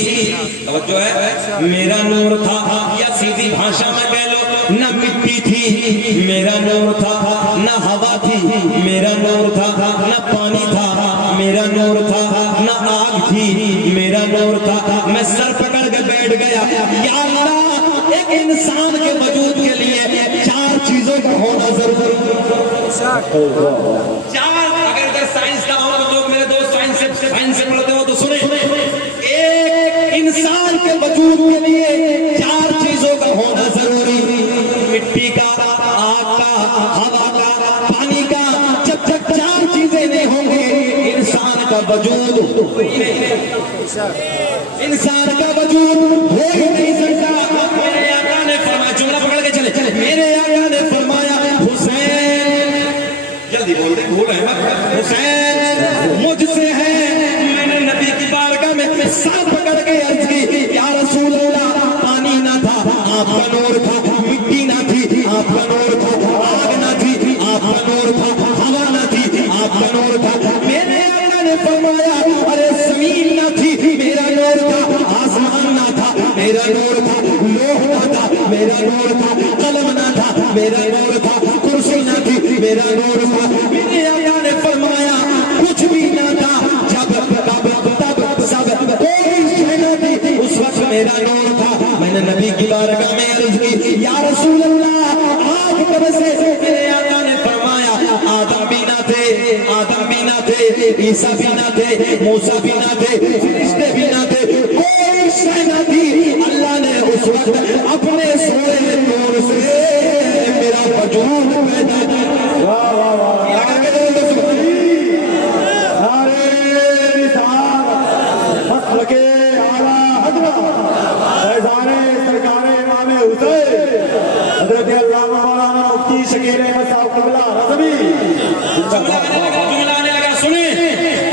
توجہ ہے، میرا نور تھا، یا سیدھی بھاشا میں کہہ لو نہ مٹی تھی میرا نور تھا، نہ ہوا تھی میرا نور تھا، نہ پانی تھا میرا نور تھا، نہ آگ تھی میرا نور تھا. میں سر پکڑ کے بیٹھ گیا یا اللہ ایک انسان کے وجود کے لیے چار چیزوں کا ہونا ضروری ہے. چار، اگر ادھر سائنس کا ہو تو جو میرے دوست سائنس سے پڑھتے ہو تو سنیں، ایک انسان کے وجود کے لیے چار چیزوں کا ہونا ضروری، مٹی کا، آگ کا، ہوا کا، پانی کا. جب تک چار چیزیں نہیں ہوں گی انسان کا وجود انسان کا وجود ہو ہی نہیں سکتا. میرے آقا نے فرمایا، جملہ پکڑ کے چلے، میرے آقا نے فرمایا حسین، جلدی بول دیں بھول رہے ہیں، حسین مجھ سے ہے. میں نے نبی کی بارگاہ میں ساتھ پکڑ کے عرض کی یا رسول اللہ پانی نہ تھا آپ کا نور تھا، مٹی نہ تھی آپ کا نور تھا، آگ نہ تھی آپ کا نور تھا، ہوا نہ تھی آپ کا نور تھا. میرے آقا نے فرمایا ارے زمین نہ تھی میرا نور تھا، آسمان نہ تھا میرا نور تھا، لوح نہ تھا میرا نور تھا، قلم نہ تھا میرا نور تھا، کرسی نہ تھی میرا نور تھا. میرے آقا نے فرمایا کچھ بھی نہ تھا جب تب سب کوئی شے نہ تھی اس وقت میرا نور تھا. میں نے نبی کی بارگاہ میں عرض کی یا رسول اللہ آپ کب سے؟ میرے آقا نے فرمایا آدم بھی نہ تھے، آدم بھی نہ تھے، عیسیٰ بھی نہ تھے، موسیٰ بھی نہ تھے، فرشتے بھی نہ تھے، کوئی شے نہ تھی. اللہ نے اس وقت اپنے سونے نور سے میرا وجود پیدا کیا. واہ واہ واہ، نعرے رسالت، مسلک اعلیٰ حضرت فیضان سرکار امام حسین حضرت علامہ مولانا مفتی شکیل احمد صاحب قبلہ رضوی. جملہ آنے لگا سنیں،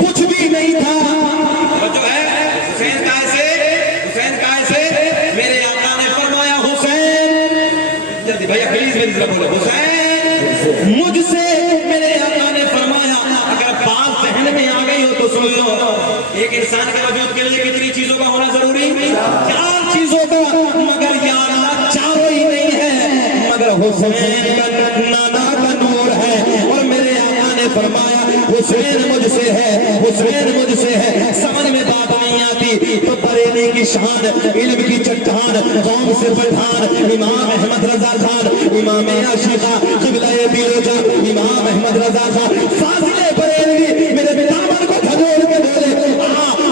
کچھ بھی نہیں تھا. جو ہے حسین کا ایسے میرے آقا نے فرمایا حسین، جلدی بھائیہ پلیز میری طرف بولو، حسین مجھ سے. میرے آقا نے فرمایا اگر بات ذہن میں آ گئی ہو تو سن لو، ایک انسان کے وجود کے لیے کتنی چیزوں کا ہونا ضروری؟ چار چیزوں کا. مگر یا اللہ چاروں ہی نہیں ہے، مگر حسین کا نانا کا نور ہے. اور میرے آقا نے فرمایا حسین مجھ سے ہے، حسین مجھ سے ہے. سمجھ میں بات نہیں آتی تو بریلی کی شان، علم کی چٹان، قوم سے پٹھان، امام احمد رضا خان، امام عاشقہ قبلہ بیروجہ امام احمد رضا خان فاضل بریلوی میرے دامن کو دھگول کے بولے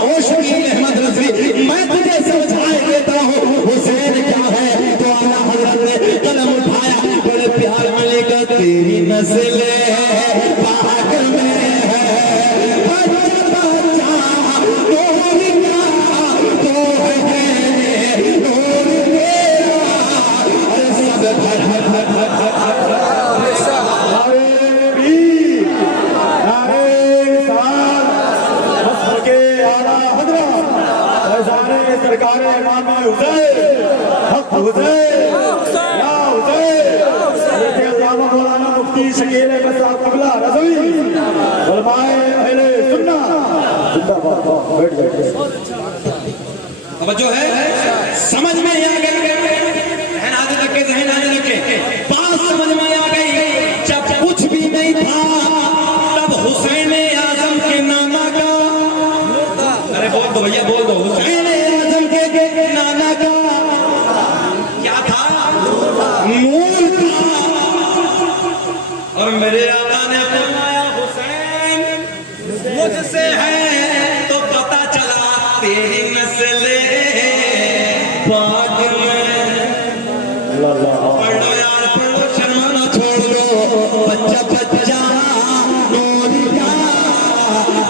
او شکیل احمد رضوی میں تجھے سمجھائے دیتا ہوں حسین کیا ہے. تو اعلیٰ حضرت نے قلم اٹھایا، بڑے پیار میں لے کر تیری نسل پاک میں سرکار امام حسین حق حسین یا حسین حضرت علامہ مولانا مفتی شکیل احمد صاحب قبلہ رضوی علماء اہل سنت زندہ باد. بیٹھ جائیے. توجہ ہے، سمجھ میں آ گئی، ذہن آنے لگے، ذہن آنے لگے، بات سمجھ میں آ گئی. جب کچھ بھی نہیں تھا تب حسین اعظم کے نانا کا، ارے بہت تو بھیا دو حسین اعظم کے نانا کا کیا تھا؟ نور تھا. اور میرے آقا نے فرمایا حسین مجھ سے ہے تو پتا چلا تیری نسل پاک میں. پڑھ لو یار پڑھ لو شرمانا چھوڑ دو. بچہ بچہ نور کیا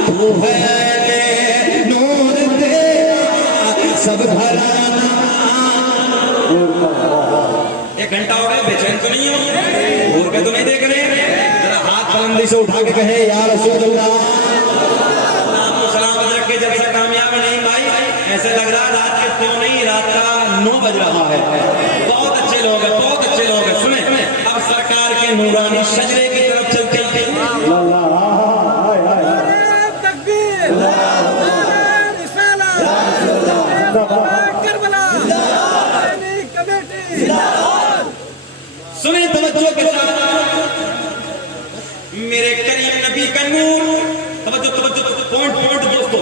تو ہے نور تیرا سب گھرانا. ایک گھنٹہ ہو گیا بے چین تو نہیں ہو گھور کے تو نہیں دیکھ رہے ذرا ہاتھ بلندی سے اٹھا کے کہے یا رسول اللہ. آپ کو سلامت رکھ کے جلسہ کامیاب نہیں بھائی. ایسے لگ رہا رات کے کیوں نہیں رات کا 9 بج رہا ہے. بہت اچھے لوگ ہیں بہت اچھے لوگ ہیں. سنیں اب سرکار کے نورانی شجرے کی طرف چلتے ہیں. تکبیر کربلا کمیٹی. سنیں توجہ کے ساتھ میرے کریم نبی کا نور. توجہ توجہ پوائنٹ پوائنٹ دوستو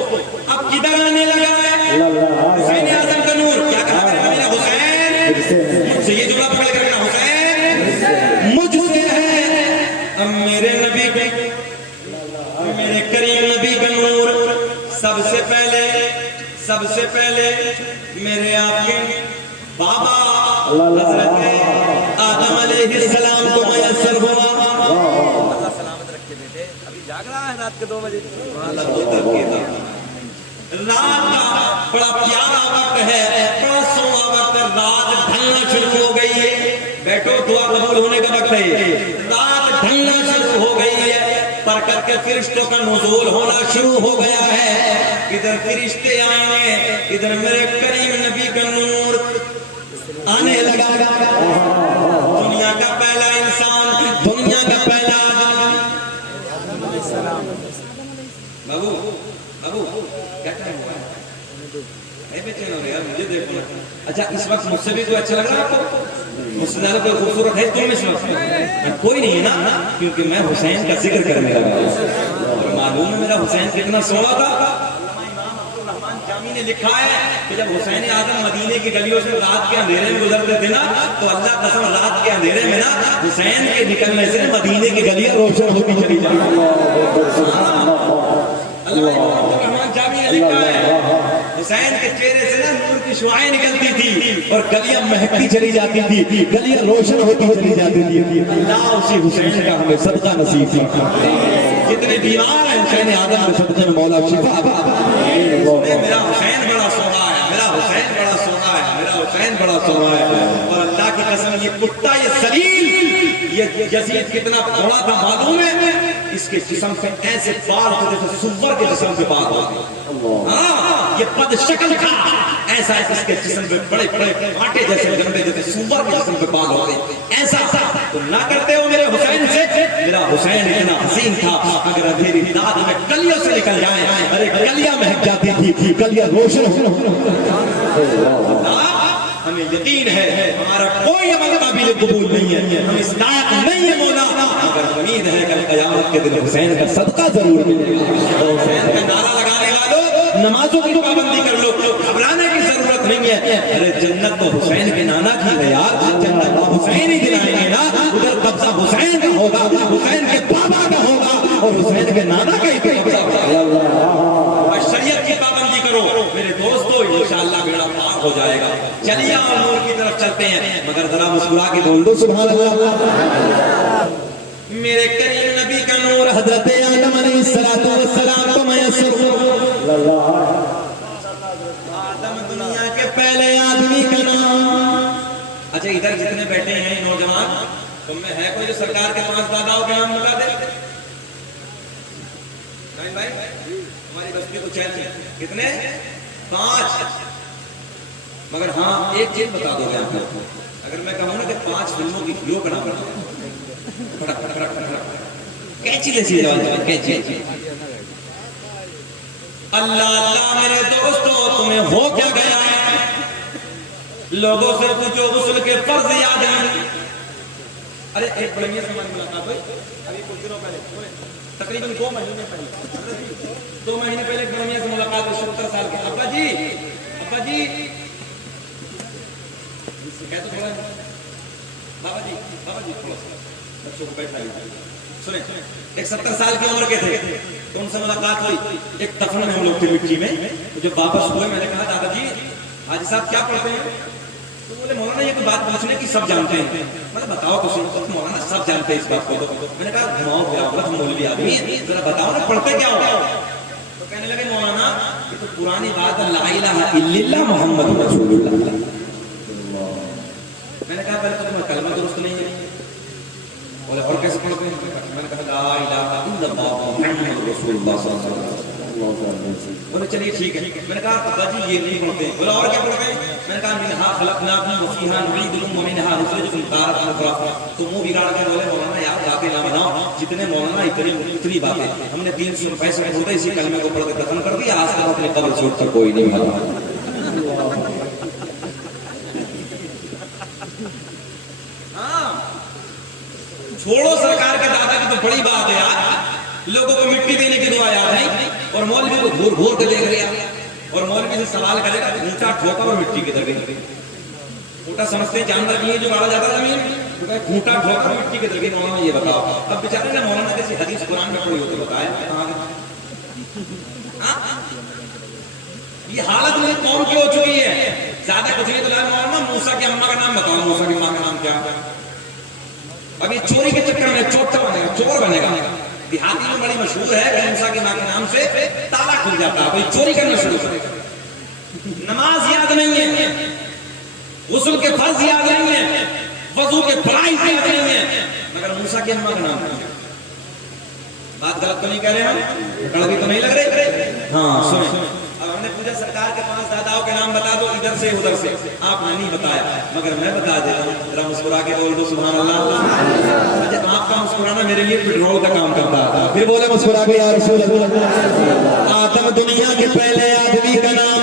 اب کدھر آنے لگا ہے؟ حسین اعظم کا نور. کیا کہا میرا حسین مجھ سے یہ جملہ پکڑ کے رکھنا حسین مجھ سے ہے. اب میرے نبی کے میرے کریم نبی کا نور سب سے پہلے میرے آپ کے بابا حضرت آدم علیہ السلام کو میسر ہوا. اللہ سلامت رکھے بیٹے ابھی جاگ رہا ہے رات کے 2 بجے. رات کا بڑا پیارا وقت ہے بڑا سونا وقت ہے. رات ڈھلنا شروع ہو گئی ہے. بیٹھو دعا قبول ہونے کا وقت ہے. رات ڈھلنا شروع ہو گئی ہے. برکت کے فرشتوں کا نزول ہونا شروع ہو گیا ہے. ادھر فرشتے آئے ادھر میرے کریم نبی کا نور آنے لگا. دنیا کا پہلا انسان دنیا کا پہلا بابو کیا ٹائم ہوا ہے بے چین ہو رہے یار مجھے دیکھو. اچھا اس وقت مجھ سے بھی کوئی اچھا لگ رہا ہے آپ کو؟ مجھ سے زیادہ کوئی خوبصورت ہے تم اس وقت؟ کوئی نہیں ہے نا کیونکہ میں حسین کا ذکر کرنے لگا. معلوم ہے میرا حسین کتنا سونا تھا. نے لکھا ہے کہ جب حسین اعظم مدینے کی گلیوں سے رات کے اندھیرے میں گزرتے تھے نا تو اللہ قسم رات کے اندھیرے میں نا حسین کے نکلنے سے مدینے کی گلیاں روشن ہوتی چلی جاتی. اللہ الرحمن جامی نے لکھا ہے حسین کے چہرے سے نا نور کی شعاعیں نکلتی تھی اور گلیاں مہکتی چلی جاتی تھی گلیاں روشن ہوتی چلی جاتی تھی. اللہ اسی حسین کا ہمیں صدقہ نصیب تھی. جتنے بیمار ہیں حسین اعظم کے صدقے میں مولا شفا. میرا حسین بڑا سونا ہے میرا حسین بڑا سونا ہے میرا حسین بڑا سونا ہے. اور اللہ کی قسم یہ کتا یہ سلیل یہ یزید کتنا بڑا تھا معلوم ہے. اس کے جسم پہ ایسے بال تھے جیسے سور کے جسم پہ بال ہوتے. یہ بد شکل تھا ایسا اس کے جسم پہ بڑے بڑے کانٹے جیسے جنبے جیسے سور کے جسم پہ بال ہوتے. ایسا تم نہ کرتے ہو میرے حسین سے. میرا حسین اتنا حسین تھا اگر اندھیری رات میں گلیوں سے نکل جائیں ارے گلیاں مہک جاتی تھی گلیاں روشن ہو. ہمیں یقین ہے ہمارا کوئی عمل قابل قبول نہیں ہے ہم اس لائق نہیں ہے مولا مگر امید ہے کہ قیامت کے دن حسین کا صدقہ ضرور ملے گا. حسین کا نعرہ لگانے والوں نمازوں کی پابندی کر لو گھبرانے کی ضرورت نہیں ہے. ارے جنت تو حسین کے نانا کی ہے یار. جنت تو حسین ہی دلائیں گے نا. ادھر قبضہ حسین کا ہوگا حسین کے بابا کا ہوگا اور حسین کے نانا کا ہی قبضہ ہوگا. شریعت کی پابندی کرو میرے دوستو انشاءاللہ بیڑا پار ہو جائے گا. چلیے اور نور کی طرف چلتے ہیں مگر ذرا مسکرا کے بول دو سبحان اللہ. میرے کریم نبی کا نور حضرت آدم علیہ السلام کو میسر ہوا. آدم دنیا کے پہلے آدمی کا نام. اچھا ادھر جتنے بیٹھے ہیں نوجوان تم میں ہے کوئی جو سرکار کے 5 داداؤں کے نام بتا دے؟ نہیں بھائی ہماری بستی کو چین کتنے 5 مگر ہاں ایک چیز بتا دو گے آپ کو. اگر میں کہوں نا کہ 5 فلموں کی ہیرو کا نام بتا کینچی جیسی کینچی. اللہ اللہ میرے دوستو تمہیں ہو کیا گیا ہے؟ لوگوں سے پوچھو غسل کے فرض یاد ہیں. ارے ایک بڑے میاں سے ہماری ملاقات ہوئی ابھی کچھ دنوں پہلے، تقریباً 2 مہینے پہلے 2 مہینے پہلے ایک بڑے میاں سے ملاقات ہوئی 70 سال کے. ابا جی کہتے تھوڑا بابا جی تھوڑا سا بچوں کو بیٹھا لیجیے. سنیں ایک 70 سال کی عمر کے تھے تو ان سے ملاقات ہوئی. ایک دفن میں ہم لوگ تھے مٹی میں. جب واپس ہوئے میں نے کہا دادا جی حاجی صاحب کیا پڑھتے ہیں؟ تو بولے مولانا یہ کوئی بات پوچھنے کی سب جانتے ہیں. میں بتاؤ کچھ. مولانا سب جانتے ہیں اس بات کو. میں نے کہا گھماؤ پھراؤ مولوی آدمی ہے ذرا بتاؤ نا پڑھتے کیا ہو؟ تو کہنے لگے مولانا یہ تو پرانی بات ہے لا الہ الا اللہ محمد رسول اللہ. میں نے کہا پہلے تو تمہارا کلمہ درست نہیں ہے. بولے اور کیسے پڑھتے ہیں؟ میں نے کہا لا الہ الا اللہ محمد رسول اللہ صلی اللہ علیہ وسلم. بولے چلیے ٹھیک ہے. میں نے کہا ابا جی یہ نہیں پڑھتے. بولے اور کیا پڑھتے ہیں؟ میں نے کہا منہا خلقناکم وفیہا نعیدکم ومنہا نخرجکم تارۃ اخری. تو منہ بگاڑ کے بولے مولانا یار باتیں نہ بناؤ. جتنے مولانا اتنی باتیں. ہم نے 300 روپئے سے بولتے اسی کلمے کو پڑھ کے دفن کر دیا. آج تک اپنے قبر سے اٹھ کر کوئی نہیں بھاگا. چھوڑو سرکار کے دادا کی تو بڑی بات ہے یار. لوگوں کو مٹی دینے کی دعا یاد ہے اور مولوی کو گھور گھور کے دیکھ رہا اور مولوی سے سوال کرے گا اونٹا ٹھوکا اور مٹی کی در گئی. اونٹا سمجھتے ہیں جانور کی ہے جو باڑا جاتا زمین. اونٹا ٹھوکا اور مٹی کی در گئی. مولانا یہ بتاؤ. اب بیچارے نے مولانا کسی حدیث قرآن میں پڑھی ہوتی بتایا. یہ حالت میں قوم کی ہو چکی ہے. زیادہ کچھ نہیں تو مولانا موسیٰ کی اماں کا نام بتاؤ. موسیٰ کی ماں کا نام کیا؟ ابھی چوری کے چکر میں چور بنے گا. دیہاتی میں بڑی مشہور ہے کہ موسیٰ کی ماں کے نام سے تالا کھل جاتا ہے. چوری کرنا شروع کرے گا. نماز یاد نہیں ہے, غسل کے فرض یاد نہیں ہے, وضو کے فرائض یاد نہیں ہے, مگر موسیٰ کی اماں کا نام ہے. بات غلط تو نہیں کہہ رہے ہم, کڑوی تو نہیں لگ رہے؟ ہاں سنیں. اب ہم نے پوچھا سرکار کے 5 داداؤں کے نام بتا دو ادھر سے ادھر سے. آپ نے نہیں بتایا مگر میں بتا دیتا ہوں. ذرا مسکرا کے بول دو سبحان اللہ. جب آپ کا مسکرانا میرے لیے پیٹرول کا کام کرتا تھا. پھر بولے مسکرا کے یا رسول اللہ. آدم دنیا کے پہلے آدمی کا نام,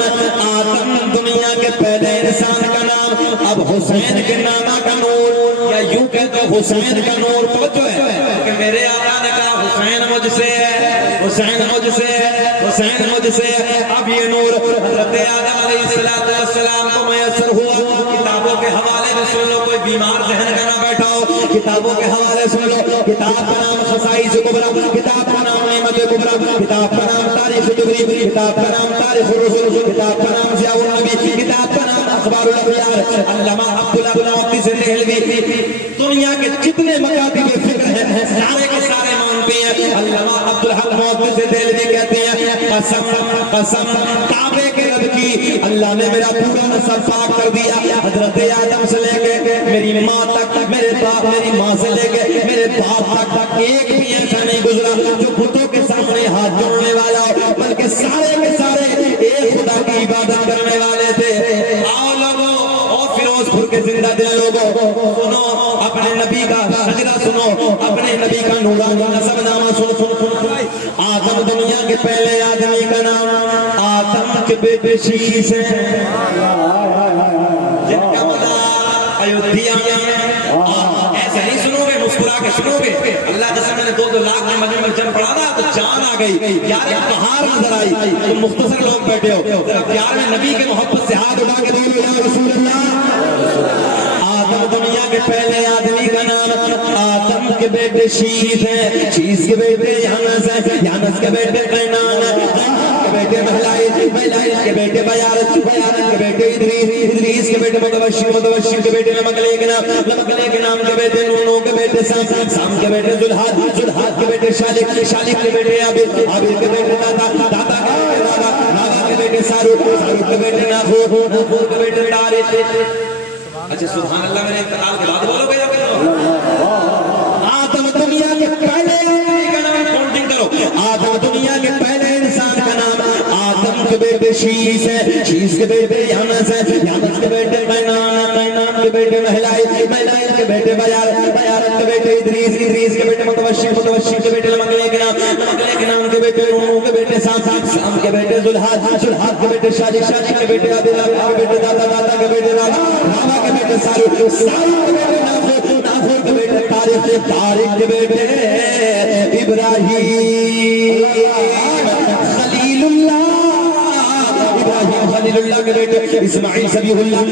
آدم دنیا کے پہلے انسان کا نام. اب حسین کے نامہ کا نور, یا یوں کہتے حسین کا نور توجہ ہے کہ میرے آقا نے کہا حسین مجھ سے ہے, حسین مجھ سے ہے, حسین مجھ سے ہے. اب یہ نور حضرت آدم علیہ السلام کو میسر ہوا. کتابوں کے حوالے سے سن لو, کوئی بیمار ذہن کا نہ بیٹھا ہو. کتابوں کے حوالے سن لو. کتاب کا نام خصائص کبریٰ, کتاب کا نام نعمت کبریٰ, کتاب کا نام تاریخ جبری, کتاب کا نام تاریخ الرسل, کتاب کا نام ضیاء النبی, کتاب کا نام اخبار الاخیار. علامہ عبداللہ دہلوی دنیا کے جتنے مکاتب فکر ہیں سارے کے سارے مانتے ہیں. علامہ عبدالحق دہلوی کہتے ہیں قسم قسم کعبے کے رب کی, اللہ نے میرا پورا نسب پاک کر دیا. حضرت آدم سے لے کے میری ماں تک, میرے باپ میری ماں سے لے کے میرے باپ تک ایک بھی ایسا نہیں گزرا جو بتوں کے سامنے ہاتھ جوڑنے والا ہو, بلکہ سارے کے سارے ایک خدا کی عبادت کرنے والے تھے. آؤ لوگوں اور فیروز پور کے زندہ دل لوگوں سنو, اپنے نبی کا سجدہ سنو, اپنے نبی کا نورانی نسب نامہ سنو. آدم دنیا کے پہلے آدمی کا نام, آدم کے بیٹے شیش ہیں جن کا مدار ایودھیا میں. ایسے نہیں سنو گے, مسکرا کے سنو گے. اللہ جیسے میں نے 2 لاکھ میں مجمع میں جن پڑھا نا تو جان آ گئی یار, پہاڑ نظر آئی. تم مختصر لوگ بیٹھے ہو, ذرا پیار میں نبی کے محبت سے ہاتھ اٹھا کے بولو یا رسول اللہ. آدم دنیا کے پہلے آدمی کا نام, آدم کے بیٹے شیش ہیں, شیش کے بیٹے یانس ہیں, یانس کے بیٹے قینان ہیں, کے بیٹے مہلائل, مہلائل کے بیٹے بیارت, بیارت کے بیٹے ادریس, ادریس کے بیٹے متوشی, متوشی کے بیٹے لمکلے کے نام, لمکلے کے نام کے بیٹے نونو کے بیٹے سام, سام کے بیٹے ذوالحاد, ذوالحاد کے بیٹے شالک, شالک کے بیٹے عابد, عابد کے بیٹے دادا, دادا کے بیٹے راغا, راغا کے بیٹے ساروق, ساروق کے بیٹے ناخور, ناخور کے بیٹے طارق. اچھا سبحان اللہ میرے انتقال کے بعد بولو گے. آدم دنیا کے پہلے آدمی کا نام کاؤنٹنگ کرو. آدم دنیا کے پہلے انسان کا نام, آدم کے بیٹے شیش ہیں, شیش کے بیٹے یانس ہیں, یانس کے بیٹے قینان ہیں, قینان کے بیٹے مہلائل, مہلائل کے بیٹے بیارت, بیارت کے بیٹے ادریس, ادریس کے بیٹے متوشی, متوشی کے بیٹے لمکلے کے نام, لمکلے کے نام کے بیٹے نونو کے بیٹے سام, سام کے بیٹے ذوالحاد, ذوالحاد کے بیٹے شالک, شالک کے بیٹے عابد, عابد کے بیٹے دادا, دادا کے بیٹے راغا, راغا کے بیٹے ساروق, ساروق کے بیٹے ناخور, ناخور کے بیٹے طارق کے بیٹے ابراہیم خلیل اللہ ابراہیم خلیل اللہ کے بیٹے اسماعیل ذبیح اللہ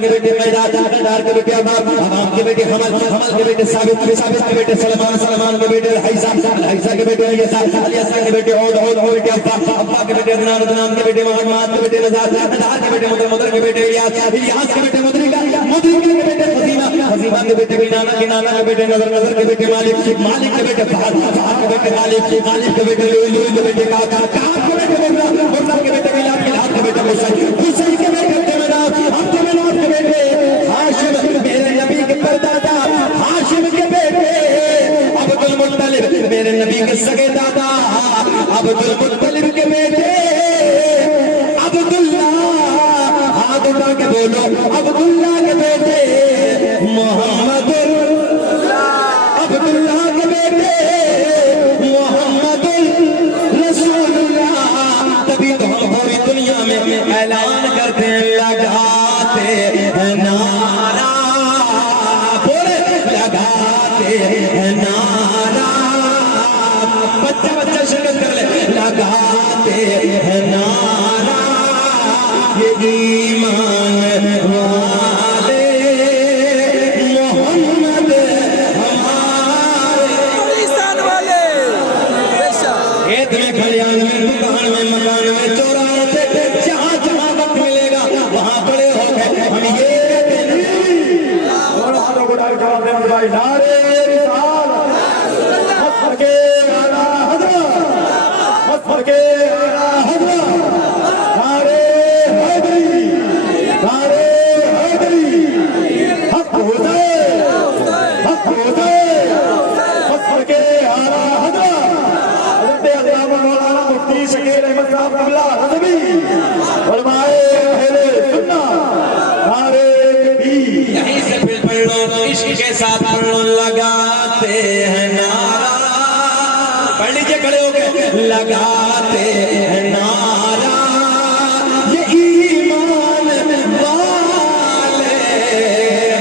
کے بیٹے میدان کے بیٹے امام کے بیٹے حمل کے بیٹے ثابت کے بیٹے سلمان کے بیٹے الحیثہ کے بیٹے الیسا کے بیٹے عود کے بیٹے ابا کے بیٹے عدنان کے بیٹے محمد کے بیٹے نزار کے بیٹے مدر کے بیٹے الیاس کے بیٹے مدرکہ کے بیٹے حزیمہ کے بیٹے کنانہ کے بیٹے نظر کے بیٹے مالک کے بیٹے فہد کے بیٹے غالب کے بیٹے لوئی کے بیٹے کعب کے بیٹے مرنا کے بیٹے ملاد کے بیٹے حسین کے بیٹے عبد مناف کے بیٹے ہاشم میرے نبی کے پردادا ہاشم کے بیٹے عبد المطلب میرے نبی کے سگے دادا عبد المطلب کے بیٹے عبداللہ ہاتھ اٹھا کے بولو عبداللہ کے بیٹے محمد عبداللہ کے بیٹے محمد رسول اللہ تبھی تو ہم پوری دنیا میں اعلان کرتے ہیں لگاتے ہیں نعرہ بولے لگاتے ہیں نعرہ بچہ شرکت کر لے لگاتے ہیں نعرہ یہ ایمان والے محمد ہمارے پاکستان والے کھیت میں کھلیان میں دکان میں مکان میں چوراہے پہ جہاں وقت ملے گا وہاں بڑے ہو گئے ہم یہ کہتے ہیں اور ہاتھوں کو ڈال جواب دینا بھائی نعرے رسالت مصر کے اعلیٰ حضرت مصر کے اعلیٰ حضرت نعرے حیدری نعرے حیدری حق حسین مصر کے اعلیٰ حضرت حضرت علامہ مولانا مفتی شکیل احمد صاحب قبلہ نظمی علماء اہل سنت نعرے تکبیر یہیں سے پھر پڑھ لو عشق کے ساتھ پڑھ لو لگاتے ہیں نعرہ پڑھ لیجئے کھڑے ہو کے لگاتے ہیں نعرہ یہ ایمان والے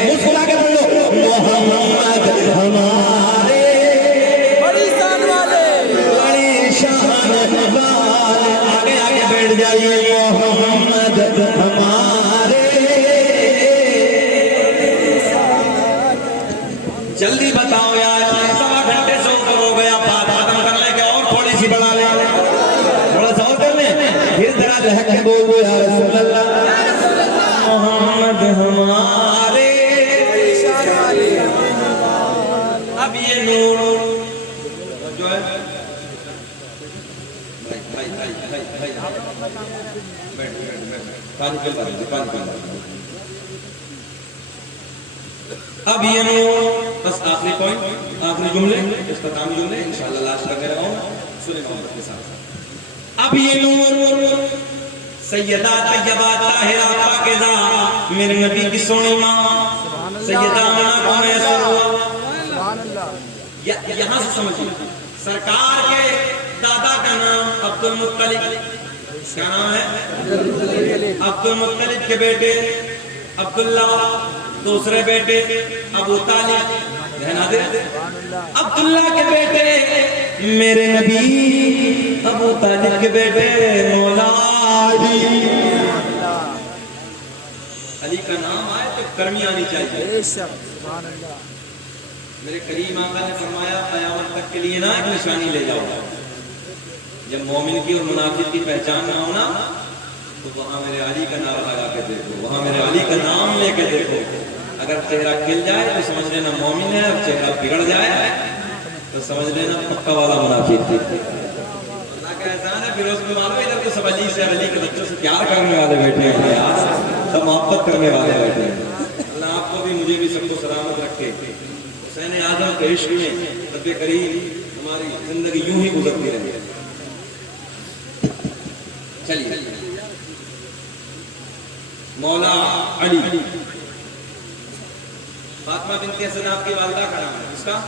مسکرا کے پڑھ لو محمد ہمارے پاکستان والے بڑی شان والے آگے بیٹھ جائیے محمد ہمارے جلدی بتاؤ یار سوا گھنٹے سے اوپر ہو گیا بات ختم کر لیں کہ اور تھوڑی سی بڑھا لیں تھوڑا سا اور کر لیں پھر ذرا لہک کے بول دو یا رسول اللہ محمد ہمارے اب یہ نور جو ہے اب یہ نور بس آخری پوائنٹ آخری جملے اختتامی جملے انشاءاللہ لاسٹ کر کے رہا سنیں محمد کے ساتھ اب یہ نور سیدہ طیبہ طاہرہ پاکیزہ میرے نبی کی سونی ماں سیدہ آمنہ کو میسر ہوا یہاں سے سمجھیں سرکار کے دادا کا نام عبد المطلب کیا نام ہے عبد المطلب کے بیٹے عبداللہ دوسرے بیٹے ابو طالب عبداللہ کے بیٹے میرے نبی ابو طالب کے بیٹے مولا علی کا نام آئے تو کرمی آنی چاہیے میرے کریم آقا نے فرمایا قیامت تک کے لیے نہ ایک نشانی لے جاؤ جب مومن کی اور منافق کی پہچان نہ ہونا تو وہاں میرے علی کا نام لگا کے دیکھو وہاں میرے علی کا نام لے کے دیکھو اگر چہرہ کھل جائے تو سمجھ لینا مومن ہے اور چہرہ بگڑ جائے تو سمجھ لینا پکا والا منافق تھی اللہ کا احسان ہے پھر اس میں معلوم ادھر تو سب علی سے علی کے بچوں سے پیار کرنے والے بیٹھے ہیں یار سب محبت کرنے والے بیٹھے ہیں اللہ آپ کو بھی مجھے بھی سب کو سلامت رکھے حسین اعظم کے عشق میں رب کریم ہماری زندگی یوں ہی گزرتی رہے چلیے مولا علی فاطمہ بنت اسد آپ کی والدہ کا نام ہے اس کا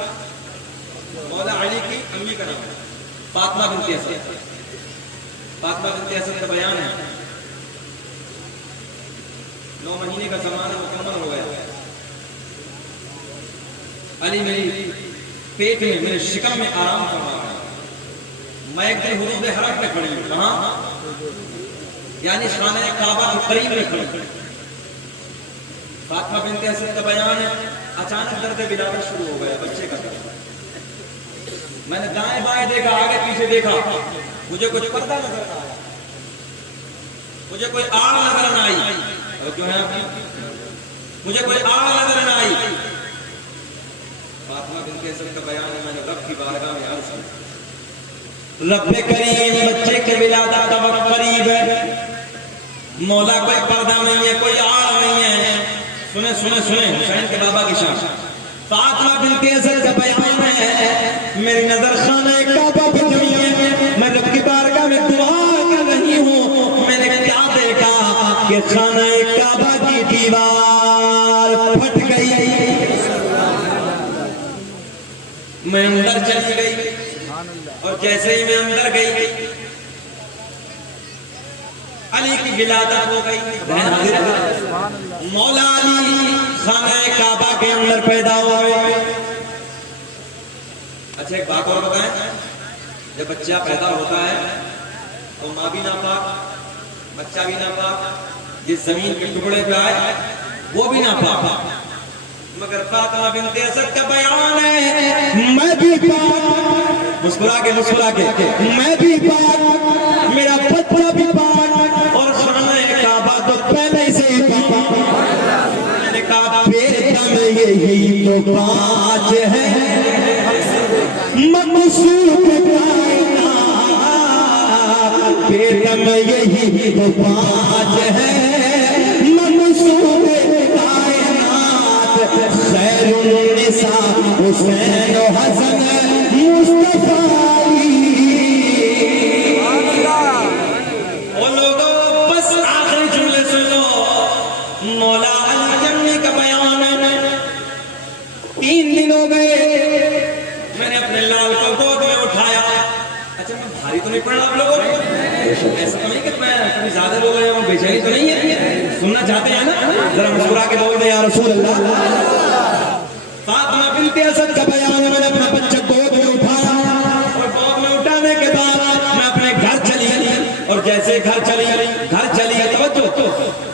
مولا علی کی امی کا نام ہے فاطمہ بنت اسد فاطمہ بنت اسد کا بیان ہے 9 مہینے کا زمانہ مکمل ہو گیا علی میری پیٹ میں میرے شکم میں آرام فرما رہا ہے. میں ایک دن حدود حرم میں کھڑی ہوں. کہاں؟ یعنی خانہ کعبہ کے قریب میں کھڑی ہوں. فاطمہ بنت اسد کا بیان ہے اچانک درد ولادت شروع ہو گیا بچے کا درد. میں نے دائیں بائیں دیکھا آگے پیچھے دیکھا مجھے کچھ پردہ نظر نہ آیا مجھے کوئی آڑ نظر نہ آئی جو ہے مجھے کوئی آڑ نظر نہ آئی. فاطمہ بنت اسد کا بیان ہے میں نے رب کی بارگاہ میں عرض کیا رب کریم بچے کے ولادت کا وقت قریب ہے مولا کوئی پردہ نہیں ہے کوئی آڑ نہیں ہے. سنیں سنیں سنیں حسین کے بابا کی شان. فاطمہ بنت اسد کا بیان ہے میری نظر خانہ کعبہ پہ جمی ہے میں رب کی بارگاہ میں دعا کر رہی ہوں. میں نے کیا دیکھا کہ خانہ کعبہ کی دیوار پھٹ گئی. میں اندر چلی گئی اور جیسے ہی میں اندر گئی علی کی ولادت ہو گئی. مولا علی خانہ کعبہ کے اندر پیدا ہوئے. اچھا ایک بات اور بتائیں جب بچہ پیدا ہوتا ہے تو ماں بھی ناپاک بچہ بھی ناپاک جس زمین کے ٹکڑے پہ آئے وہ بھی ناپاک. مگر فاطمہ بنت اسد کا بیان ہے میں بھی پاک مسکرا کے میں بھی پاک میرا بچہ بھی پاک اور خانہ کعبہ تو پہلے سے ہی پاک. میں نے کہا بیٹا میں یہی تو پاک ہے مقصود کائنات بیٹا میں یہی تو پاک ہے مقصود کائنات خیر النساء حسین و حسن مصطفیٰ. وہ لوگوں بس آخری جملے سنو مولا علی جمی کا بیان ہے 3 دن ہو گئے میں نے اپنے لال کو گود میں اٹھایا. اچھا میں بھاری تو نہیں پڑ رہا آپ لوگوں کو ایسا تو نہیں کہ میں کبھی زیادہ بول رہا ہوں بے چینی تو نہیں ہے سننا چاہتے ہیں نا ذرا مسکرا کے بول دیں یا رسول اللہ. فاطمہ بنت اسد کا بیان ہے میں نے اپنا بچہ گود میں اٹھایا اور گود میں اٹھانے کے بعد میں اپنے گھر چلی اور جیسے گھر چلی توجہ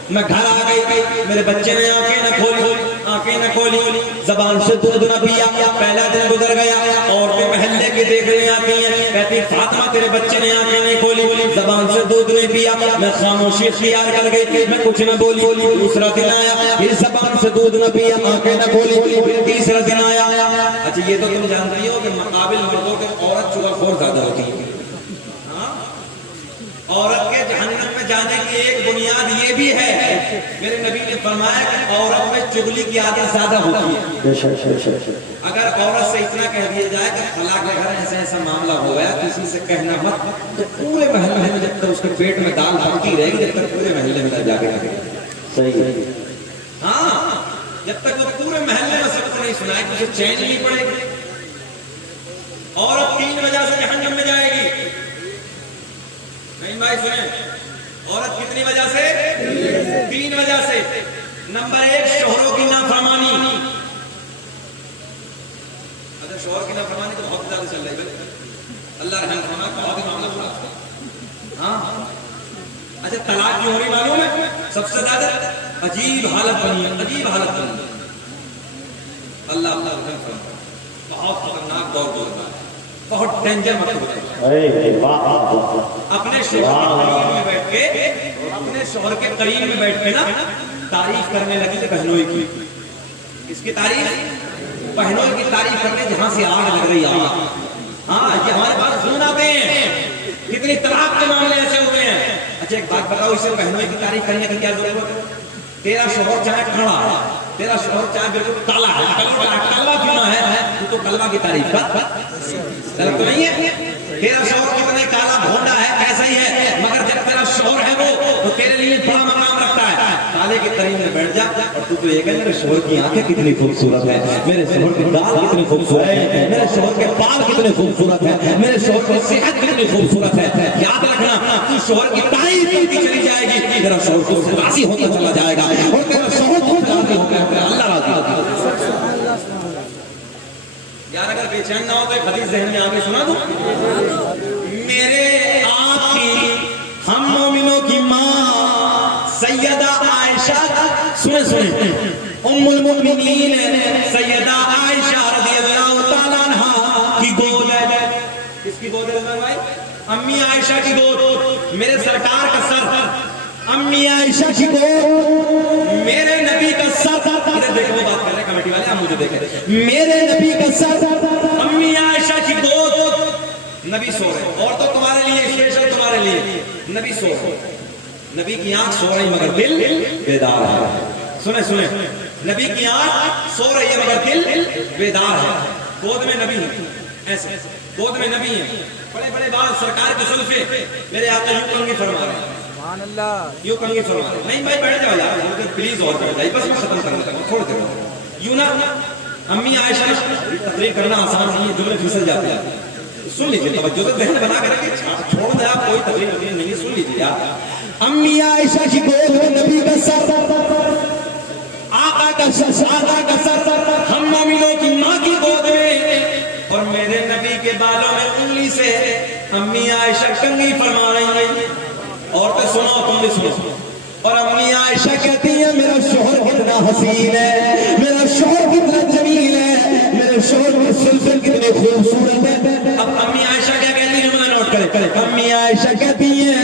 میں گھر آ گئی میرے بچے نے آنکھیں نہ کھولی زبان سے دودھ نہ پیا. پہلا دن گزر گیا عورتیں محلے کی دیکھنے آتی ہیں کہتی فاطمہ تیرے بچے نے آنکھیں نہیں کھولی زبان سے دودھ نہیں پیا. میں خاموشی اختیار کر گئی میں کچھ نہ بولی. دوسرا دن آیا پھر زبان سے دودھ نہ پیا آنکھیں نہ کھولی. پھر تیسرا دن آیا. اچھا یہ تو تم جانتی ہو کہ مقابل مردوں کے عورت چگا خور زیادہ ہوتی ہے. عورت کے جہنم میں جانے کی ایک بنیاد یہ بھی ہے میرے نبی نے فرمایا کہ عورت میں چغلی کی عادت زیادہ ہوتی ہے. اگر عورت سے اتنا کہہ دیا جائے کہ خلا کے گھر ایسا معاملہ ہو گیا کسی سے کہنا مت تو پورے محلے میں جب تک اس کے پیٹ میں دال بھرتی رہے گی جب تک پورے محلے میں جا کے صحیح ہے. ہاں جب تک وہ پورے محلے میں سب کو نہیں سنائے کہ اسے چین نہیں پڑے گی. عورت 3 وجہ سے جہنم میں جائے گی. نہیں بھائی سنیں عورت کتنی وجہ سے 3 وجہ سے. نمبر 1 شوہروں کی نافرمانی. اگر شوہر کی نافرمانی تو بہت زیادہ چل رہی ہے اللہ رحم فرمائے بہت ہی معاملہ خراب. ہاں اچھا طلاق کی ہو رہی معلوم ہے سب سے زیادہ عجیب حالت بنی ہے. اللہ رحم فرمائے بہت خطرناک دور گزر رہا ہے بہت ڈینجر مطلب اپنے شوہر کے قریب میں بیٹھ کے نا تعریف کرنے لگی تھی بہنوئی کی. اس کی تعریف بہنوئی کی تعریف کرنے جہاں سے آگ لگ رہی ہے. ہاں یہ ہمارے پاس فون آتے ہیں کتنی طلاق کے معاملے ایسے ہوئے ہیں. اچھا ایک بات بتاؤ اسے بہنوئی کی تعریف کرنے کی کیا ضرورت ہے. تیرا شوہر چاہے کھڑا تیرا شوہر چاہے بالکل کالا ہے کلوا کیوں نہ ہے تو کلوا کی تعریف کا تو نہیں ہے. تیرا شوہر کتنے کالا بھونڈا ہے ایسا ہی ہے مگر جب تیرا شوہر ہے وہ تو تیرے لیے بڑا مقام رکھتا ہے. کالے کے قریب میں بیٹھ جا اور تو یہ کہ میرے شوہر کی آنکھیں کتنی خوبصورت ہے میرے شوہر کے دانت کتنے خوبصورت ہے میرے شوہر کے بال کتنے خوبصورت ہے میرے شوہر کی صحت کتنی خوبصورت ہے. یاد رکھنا تو شوہر کی تعریف کرتی چلی جائے گی تیرا شوہر کو راضی ہوتا چلا جائے گا اور تیرا شوہر خود راضی ہوگا اللہ راضی ہوگا. بے چین نہ ہو تو ایک حدیث ذہن میں آگے سنا دوں. میرے آپ کی ہم مومنوں کی ماں سیدہ عائشہ, سنیں ام المؤمنین سیدہ عائشہ رضی اللہ تعالیٰ عنہا کی گود ہے. کس کی گود ہے بھائی؟ امی عائشہ کی گود. میرے سرکار کا سر امی عائشہ کی گود, میرے نبی کا سر. دیکھو وہ بات کر رہے ہیں کمیٹی والے, آپ مجھے دیکھیں. میرے نبی کا سر امی عائشہ کی گود. نبی سو رہے, اور تو تمہارے لیے اسپیشل تمہارے لیے نبی سو رہے. نبی کی آنکھ سو رہی مگر دل بیدار ہے. سنیں نبی کی آنکھ سو رہی ہے مگر دل بیدار ہے. گود میں نبی ہے, ایسے گود میں نبی ہے. بڑے بڑے بال سرکار کے سلفے میرے آقا یوں کنگھی فرما رہے ہیں, سبحان اللہ, یوں کنگھی فرما رہے ہیں. نہیں بھائی بیٹھ جاؤ یار پلیز, اور بیٹھ جائیے, بس میں ختم کرنا چاہتا ہوں, چھوڑ دے. یوں نا امی عائشہ تقریر کرنا آسان نہیں ہے, جملے پھسل جاتے ہیں. سن لیجیے توجہ سے ذہن بنا کر کے چھوڑ دیں آپ, کوئی تقریر نہیں, سن لیجیے آپ. امی عائشہ کی گود میں نبی کا سر, آقا کا سر ہم مومنوں کی ماں کی گود میں, اور میرے نبی کے بالوں میں انگلی سے امی عائشہ کنگھی فرما رہی ہیں. اور تو سنو, تم بھی سنو. اور امی عائشہ کہتی ہیں میرا شوہر کتنا حسین ہے, میرا شوہر کتنا جمیل ہے, میرے شوہر کی سلسل کتنے خوبصورت ہے. اب امی عائشہ کیا کہتی ہیں, میں نوٹ کریں. امی عائشہ کہتی ہیں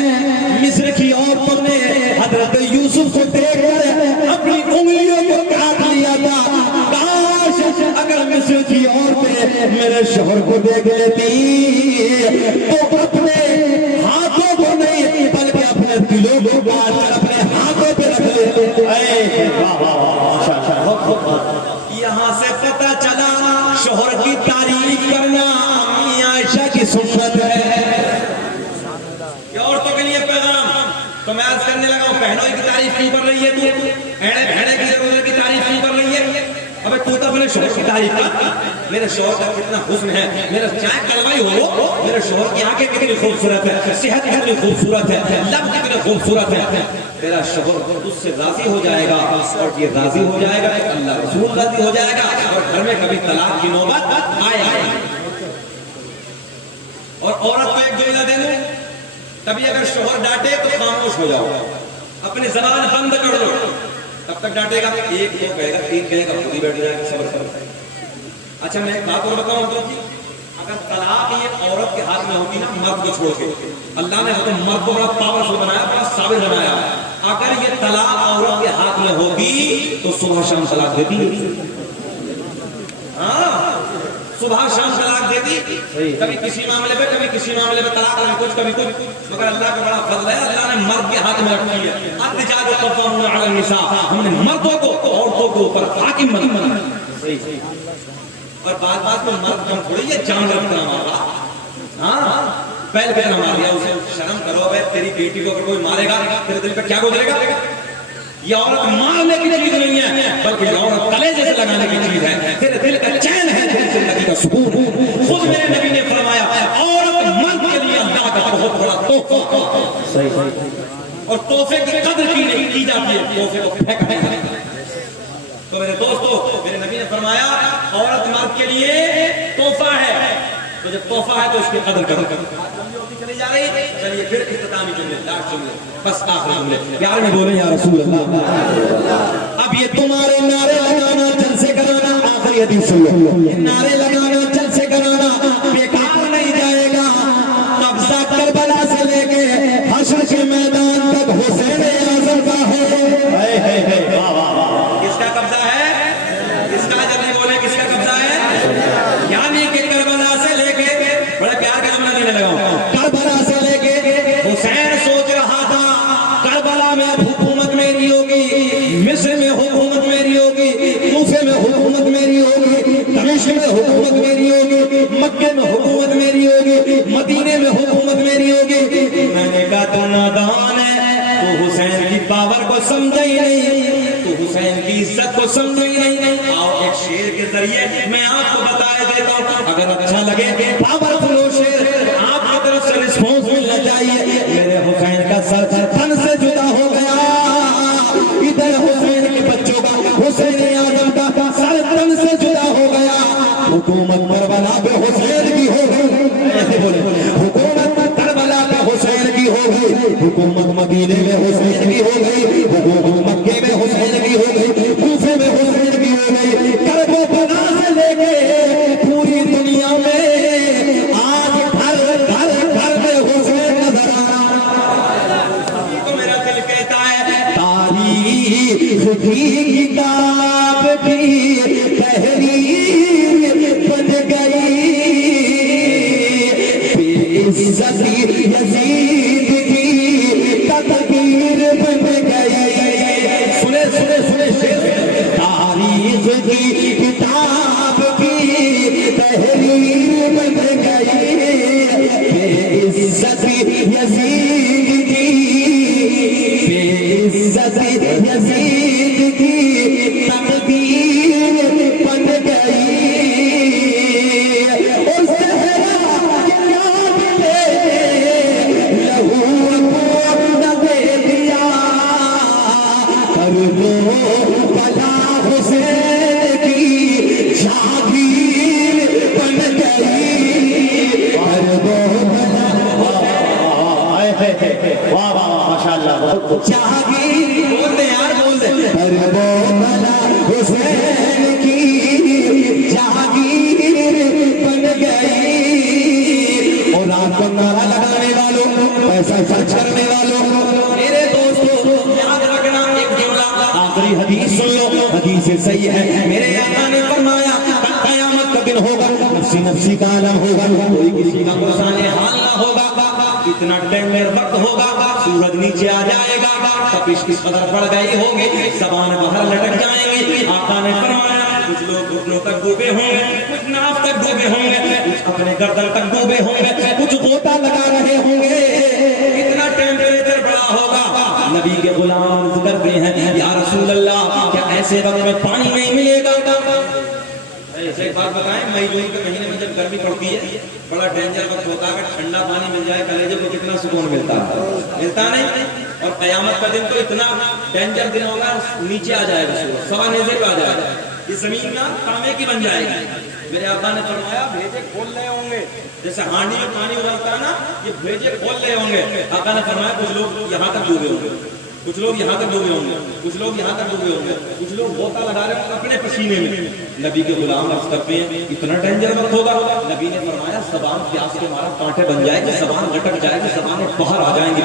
مصر کی عورتوں نے حضرت یوسف کو دیکھ کر اپنی انگلیوں کو کاٹ لیا تھا. کاش اگر مصر کی عورتیں میرے شوہر کو دیکھ لیتی تو اپنے ہاتھوں کو نہیں بلکہ اپنے دلوں کو کاٹ کر اپنے ہاتھوں پہ رکھ لیتے. یہاں سے پتہ چلا شوہر کی تعریف کرنا امی عائشہ کی سنت ہے. یہ عورتوں کے لیے پیغام. تو میں عرض کرنے لگا ہوں, بہنوں کی تعریف کیوں کر رہی ہے تو, بہنیں کی ضرورت کی تعریف کیوں کر رہی ہے؟ ابے تو اپنے شوہر کی تعریف کر, میرے شوہر کا کتنا حسن ہے, میرا چاہے کلوائی ہو, میرے شوہر کی آنکھیں کتنی خوبصورت ہے, صحت کتنی خوبصورت ہے, لب کتنے خوبصورت ہے. تیرا شوہر اس سے راضی ہو جائے گا, اور یہ راضی ہو جائے گا تو اللہ رسول راضی ہو جائے گا, اور گھر میں کبھی طلاق کی نوبت آئے. اور عورت کو ایک جملہ دے دوں, کبھی اگر شوہر ڈانٹے تو خاموش ہو جاؤ, اپنی زبان بند کر دو. کب تک ڈانٹے گا؟ ایک دو کہے گا, تین کہے گا, خود ہی بیٹھ جائے گا, صبر کرو. اچھا میں ایک بات اور بتاؤں تو, اگر طلاق یہ عورت کے ہاتھ میں ہوتی نا, مرد کو چھوڑ کے, اللہ نے مرد کو بڑا پاورفل بنایا, بڑا صابر بنایا. اگر یہ طلاق عورت کے ہاتھ میں ہوتی تو صبح شام طلاق دیتی. ہاں صبح شام طلاق دیتی, کبھی کسی معاملے پہ کبھی کسی معاملے پہ طلاق, کبھی کچھ. مگر اللہ کا بڑا فضل ہے, اللہ نے مرد کے ہاتھ میں رکھی ہے. الرجال قوامون علی النساء, ہم نے مردوں کو عورتوں کے اوپر حاکم بنایا. صحیح. اور بات میں مرد کم تھوڑی ہے, جانور کا مارا. ہاں پہل پہ نہ مار دیا اسے, شرم کرو بھائی, تیری بیٹی کو اگر کوئی مارے گا تیرے دل پہ کیا گزرے گا؟ یہ عورت مارنے کی چیز نہیں ہے, بلکہ یہ عورت کلیجے سے لگانے کی چیز ہے. تیرے دل کا چین ہے, تیری زندگی کا سکون. خود میرے نبی نے فرمایا عورت مرد کے لیے اللہ کا بہت بڑا تحفہ, اور تحفے کی قدر کی جاتی ہے, تحفے کو پھینکا نہیں. تو میرے دوستو, میرے نبی نے فرمایا عورت مرد کے لیے تحفہ ہے, تو جب تحفہ ہے تو اس کی قدر کرو. چلی جا رہی, چلیے پھر اختتامی جملے, لاسٹ جملے, بس آخری جملے. پیار میں بولیں یا رسول اللہ. اب یہ تمہارے نعرے لگانا, جلسے کرانا, آخری حدیث سن لو, نعرے لگانا, جلسے کرانا بیکار نہیں جائے گا. قبضہ کربلا سے لے کے حشر کے میدان تک حسین اعظم کا ہے. کس کا قبضہ ہے؟ کس کا؟ جلدی بولے, کس کا قبضہ ہے؟ یعنی کہ کربلا سے لے کے, بڑے پیار کا جملہ دینے لگا ہوں, کربلا سے لے کے حسین سوچ رہا تھا کربلا میں اب حکومت میری ہوگی, مصر میں حکومت میری ہوگی, کوفے میں حکومت میری ہوگی, دمشق میں حکومت میری ہوگی, مکے میں حکومت میری ہوگی, مدینے میں حکومت میری ہوگی. میں نے کہا تو نادان ہے, تو حسین کی پاور کو سمجھا ہی نہیں, تو حسین کی عزت کو سمجھا ہی نہیں. آؤ ایک شعر کے ذریعے میں آپ کو بتایا دیتا ہوں, اگر اچھا لگے پاورفل ہو شعر, آپ کی طرف سے رسپانس ملنا چاہیے. میرے حسین کا سر تن سے جدا ہو گیا, ادھر حسین کے بچوں کا, حسین اعظم کا سر تن سے جدا ہو گیا. حکومت کربلا مدینے میں حسین کی ہو گئی، مکے میں حسین کی ہو گئی، کوفے میں حسین کی ہو گئی، کرب و بلا سے لے کے پوری دنیا میں آج گھر گھر گھر میں حسین نظر آ رہا ہے۔ تو میرا دل کہتا ہے تاریخ کی کتاب بھی تحریر بن گئی، عزت یزید کی تقدیر بن گئی۔ سنے سنے سنے شیر، تاریخ کی کتاب کی تحریر بن گئی، عزت یزید کی، عزت یزید کی تقدیر بن گئی۔ جہانگیر بول دے یار، بول دے حسین کی جہانگیر بن گئی۔ اور رات کو نعرہ لگانے والوں، پیسہ خرچ کرنے والوں، میرے دوستوں یاد رکھنا ایک جملہ، آخری حدیث سن لو، حدیث صحیح ہے۔ میرے آقا نے فرمایا قیامت کا دن ہوگا، نفسی نفسی کا عالم ہوگا، کوئی کسی کا مسان حال نہ ہوگا، اتنا ٹینڈر وقت ہوگا، سورج نیچے آ جائے گا، تپش کس قدر بڑھ گئی ہوگی، زبان باہر لٹک جائیں گی۔ آقا نے فرمایا کچھ لوگ گھٹنوں تک ڈوبے ہوں گے، کچھ ناف تک ڈوبے ہوں گے، کچھ اپنے گردن تک ڈوبے ہوں گے، کچھ غوطہ لگا رہے ہوں گے، اتنا ٹیمپریچر بڑا ہوگا۔ نبی کے غلام عرض کرتے ہیں یا رسول اللہ کیا ایسے وقت میں پانی نہیں ملے گا؟ ایک بات بتائیں، مئی جون کے مہینے میں جب گرمی پڑتی ہے بڑا ڈینجر وقت ہوتا ہے، ٹھنڈا پانی مل جائے کلیجے کو کتنا سکون ملتا ہے، ملتا نہیں؟ اور قیامت کا دن تو اتنا ڈینجر دن ہوگا، نیچے آ جائے گا سورج، سوا نیزے پہ آ جائے گا، یہ زمین نا تانبے کی بن جائے گی۔ میرے آقا نے فرمایا بھیجے کھول رہے ہوں گے، جیسے ہانڈی میں پانی ابلتا ہے نا، یہ بھیجے کھول رہے ہوں گے۔ آقا نے فرمایا کچھ لوگ یہاں تک ڈوبے ہوں گے، کچھ لوگ یہاں تک ڈوبے ہوں گے، کچھ لوگ یہاں تک ڈوبے ہوں گے، کچھ لوگ غوطہ لگا رہے ہوں گے اپنے پسینے میں۔ نبی کے غلام عرض کرتے ہیں اتنا ڈینجر وقت ہوگا، نبی نے فرمایا زبان پیاس کے مارا کانٹے بن جائے گی، زبان لٹک جائے گی، زبانیں باہر آ جائیں گی۔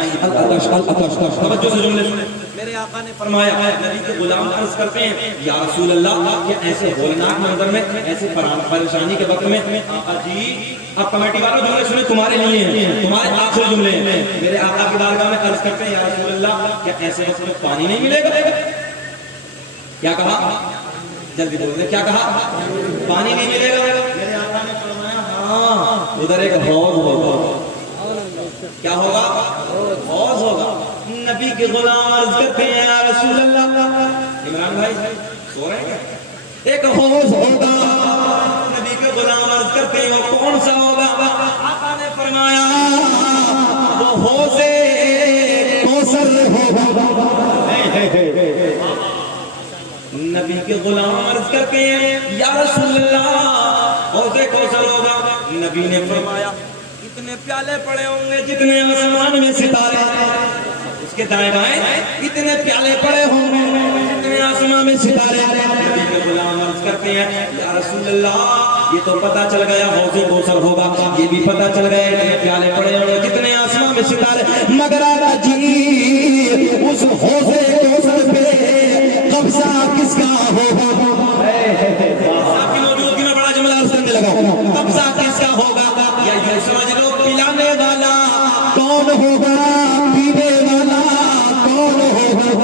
توجہ سے جملے سنیں، میرے آقا نے فرمایا، نبی کے غلام عرض کرتے ہیں یا رسول اللہ کہ ایسے ہولناک منظر میں، ایسے پریشانی کے وقت میں، آقا جی اب کمیٹی والوں جملے سنیں، تمہارے لیے ہیں، تمہارے آخری جملے ہیں۔ میرے آقا کی بارگاہ میں عرض کرتے ہیں یا رسول اللہ کیا ایسے وقت میں پانی نہیں ملے گا؟ کیا کہا؟ جلدی بولتے، کیا کہا؟ پانی نہیں ملے گا؟ میرے آقا نے فرمایا ہاں، ادھر ایک حوض ہوگا۔ کیا ہوگا؟ حوض ہوگا۔ نبی کے غلام عرض کرتے ہیں یا رسول اللہ، عمران بھائی سو رہے ہیں کیا؟ ایک حوض ہوگا۔ نبی کے غلام عرض کرتے ہیں وہ کون سا ہوگا؟ آقا نے فرمایا وہ حوض کوثر ہوگا۔ نبی کے غلام عرض کرتے ہیں یا رسول اللہ حوض کوثر ہوگا۔ نبی نے فرمایا اتنے پیالے پڑے ہوں گے جتنے آسمان میں ستارے، اس کے دائیں بائیں اتنے پیالے پڑے ہوں گے جتنے آسمان میں ستارے۔ نبی کے غلام عرض کرتے ہیں یا رسول اللہ یہ تو پتہ چل گیا حوض کوثر ہوگا، یہ بھی پتہ چل گیا اتنے پیالے پڑے ہوں گے جتنے آسمان میں ستارے، مگر آقا جی اس حوض کوثر پہ قبضہ کس کا ہوگا؟ آپ کی موجودگی میں بڑا جملہ عرض کرنے لگا، قبضہ کس کا ہوگا؟ یا یہ سمجھ لو پلانے والا کون ہوگا، پینے والا کون ہوگا؟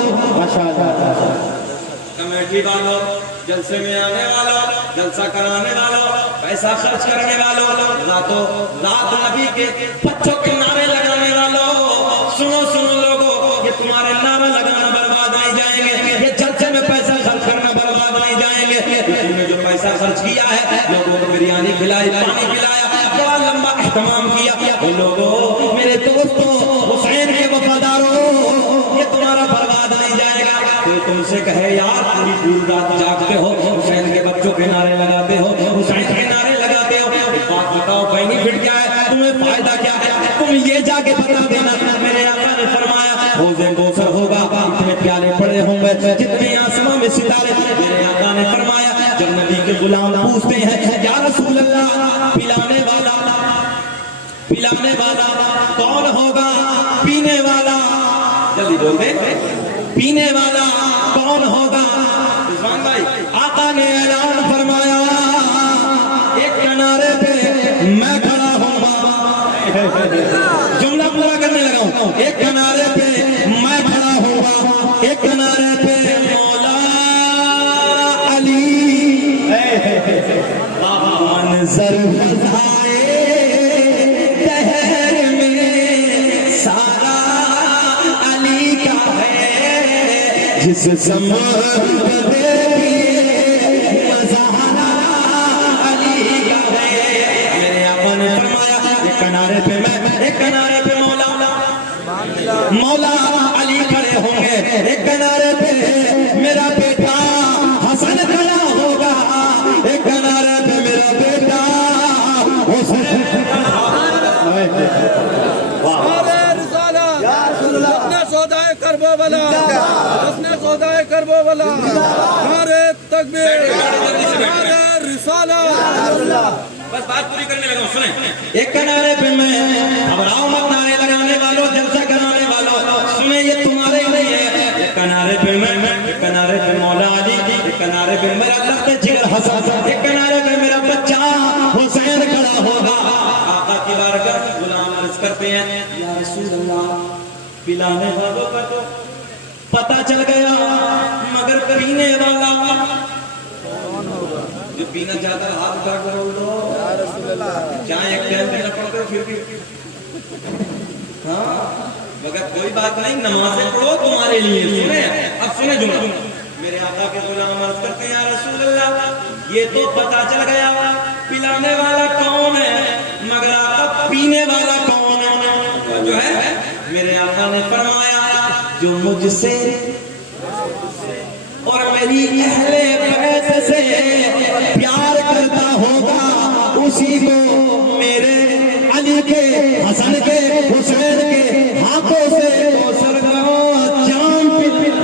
کمیٹی والوں، جلسے میں آنے والوں، جلسہ کرانے والوں، پیسہ خرچ کرنے والوں، راتوں رات نبی کے بچوں کے نعرے لگانے والوں، سنو سنو لوگوں، یہ تمہارے نعرے لگانا برباد نہیں جائیں گے، یہ جلسے میں پیسہ خرچ کرنا برباد نہیں جائیں گے۔ تم نے جو پیسہ خرچ کیا ہے، لوگوں کو بریانی کھلائی، پانی پلایا، بڑا لمبا اہتمام کیا، وہ لوگوں میرے دوستوں حسین کے وفاداروں، یہ تمہارا برباد نہیں جائے گا۔ کوئی تم سے کہے یار پوری رات جاگتے ہو، حسین کے بچوں کے نعرے لگاتے ہو، حسین کے نعرے لگاتے ہو، ایک بات بتاؤ بینیفٹ کیا ہے، تمہیں فائدہ کیا ہے؟ تم یہ جا کے بتا دینا۔ میرے آقا نے فرمایا حوض کھڑے ہوں گے جتنے آسمان میں ستارے. میرے آقا نے فرمایا جب نبی کے غلام پوچھتے ہیں یا رسول اللہ پلانے والا کون ہوگا؟ پینے والا، جلدی بول دیں، پینے والا کون ہوگا؟ رضوان بھائی آقا نے اعلان فرمایا ایک کنارے پہ میں کھڑا ہوں گا. جملہ پورا کرنے لگا ہوں. ایک کنارے پہ میں کھڑا ہوں گا، ایک کنارے پہ مولا علی. منظر بھائے دہر میں سارا علی کا ہے، جس سمجھ کنارے پہ میں، ایک کنارے پہ مولا علی کھڑے ہوں گے، ایک کنارے پہ میرا بیٹا حسن کھڑا ہوگا، ایک کنارے پہ میرا بیٹا حسین. نعرہ رسالت، اپنے سودائے کربو والا، اپنے سودائے کربو والا، نعرہ تکبیر، نعرہ رسالت. بس بات پوری کرنے لگا ہوں. سنیں ایک کنارے پہ میں، گھبراؤ مت نعرے لگانے والوں، جلسہ کرانے والوں، سنیں یہ تمہارے لیے ہے. ایک کنارے پہ میں، ایک کنارے پہ مولا علی، ایک کنارے پہ میرا لخت جگر حسن، ایک کنارے پہ میرا بچہ حسین کھڑا ہوگا. آقا کی بارگاہ میں غلام عرض کرتے ہیں یا رسول اللہ پلانے والوں کا تو پتہ چل گیا، مگر پینے والا جو پینا چاہتا ہے ہاتھ اٹھا کر بول دو جہاں ایک ٹائم پینا پڑتا ہے پھر بھی ہاں مگر کوئی بات نہیں، نمازیں پڑھو تمہارے لیے. سنیں اب سنیں جملہ. میرے آقا کے غلام عرض کرتے ہیں یا رسول اللہ یہ تو پتہ چل گیا پلانے والا کون ہے، مگر آقا پینے والا کون ہے جو ہے. میرے آقا نے فرمایا جو مجھ سے اور میری اہل بیت سے پیار کرتا ہوگا اسی کو میرے علی کے، حسن کے، حسین کے ہاتھوں سے جام بیتم.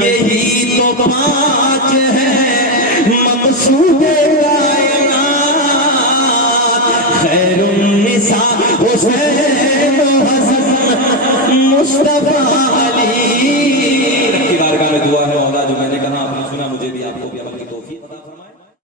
یہی تو پانچ ہے مقصود کائنات، خیر النساء حسین و حسن مصطفیٰ علی.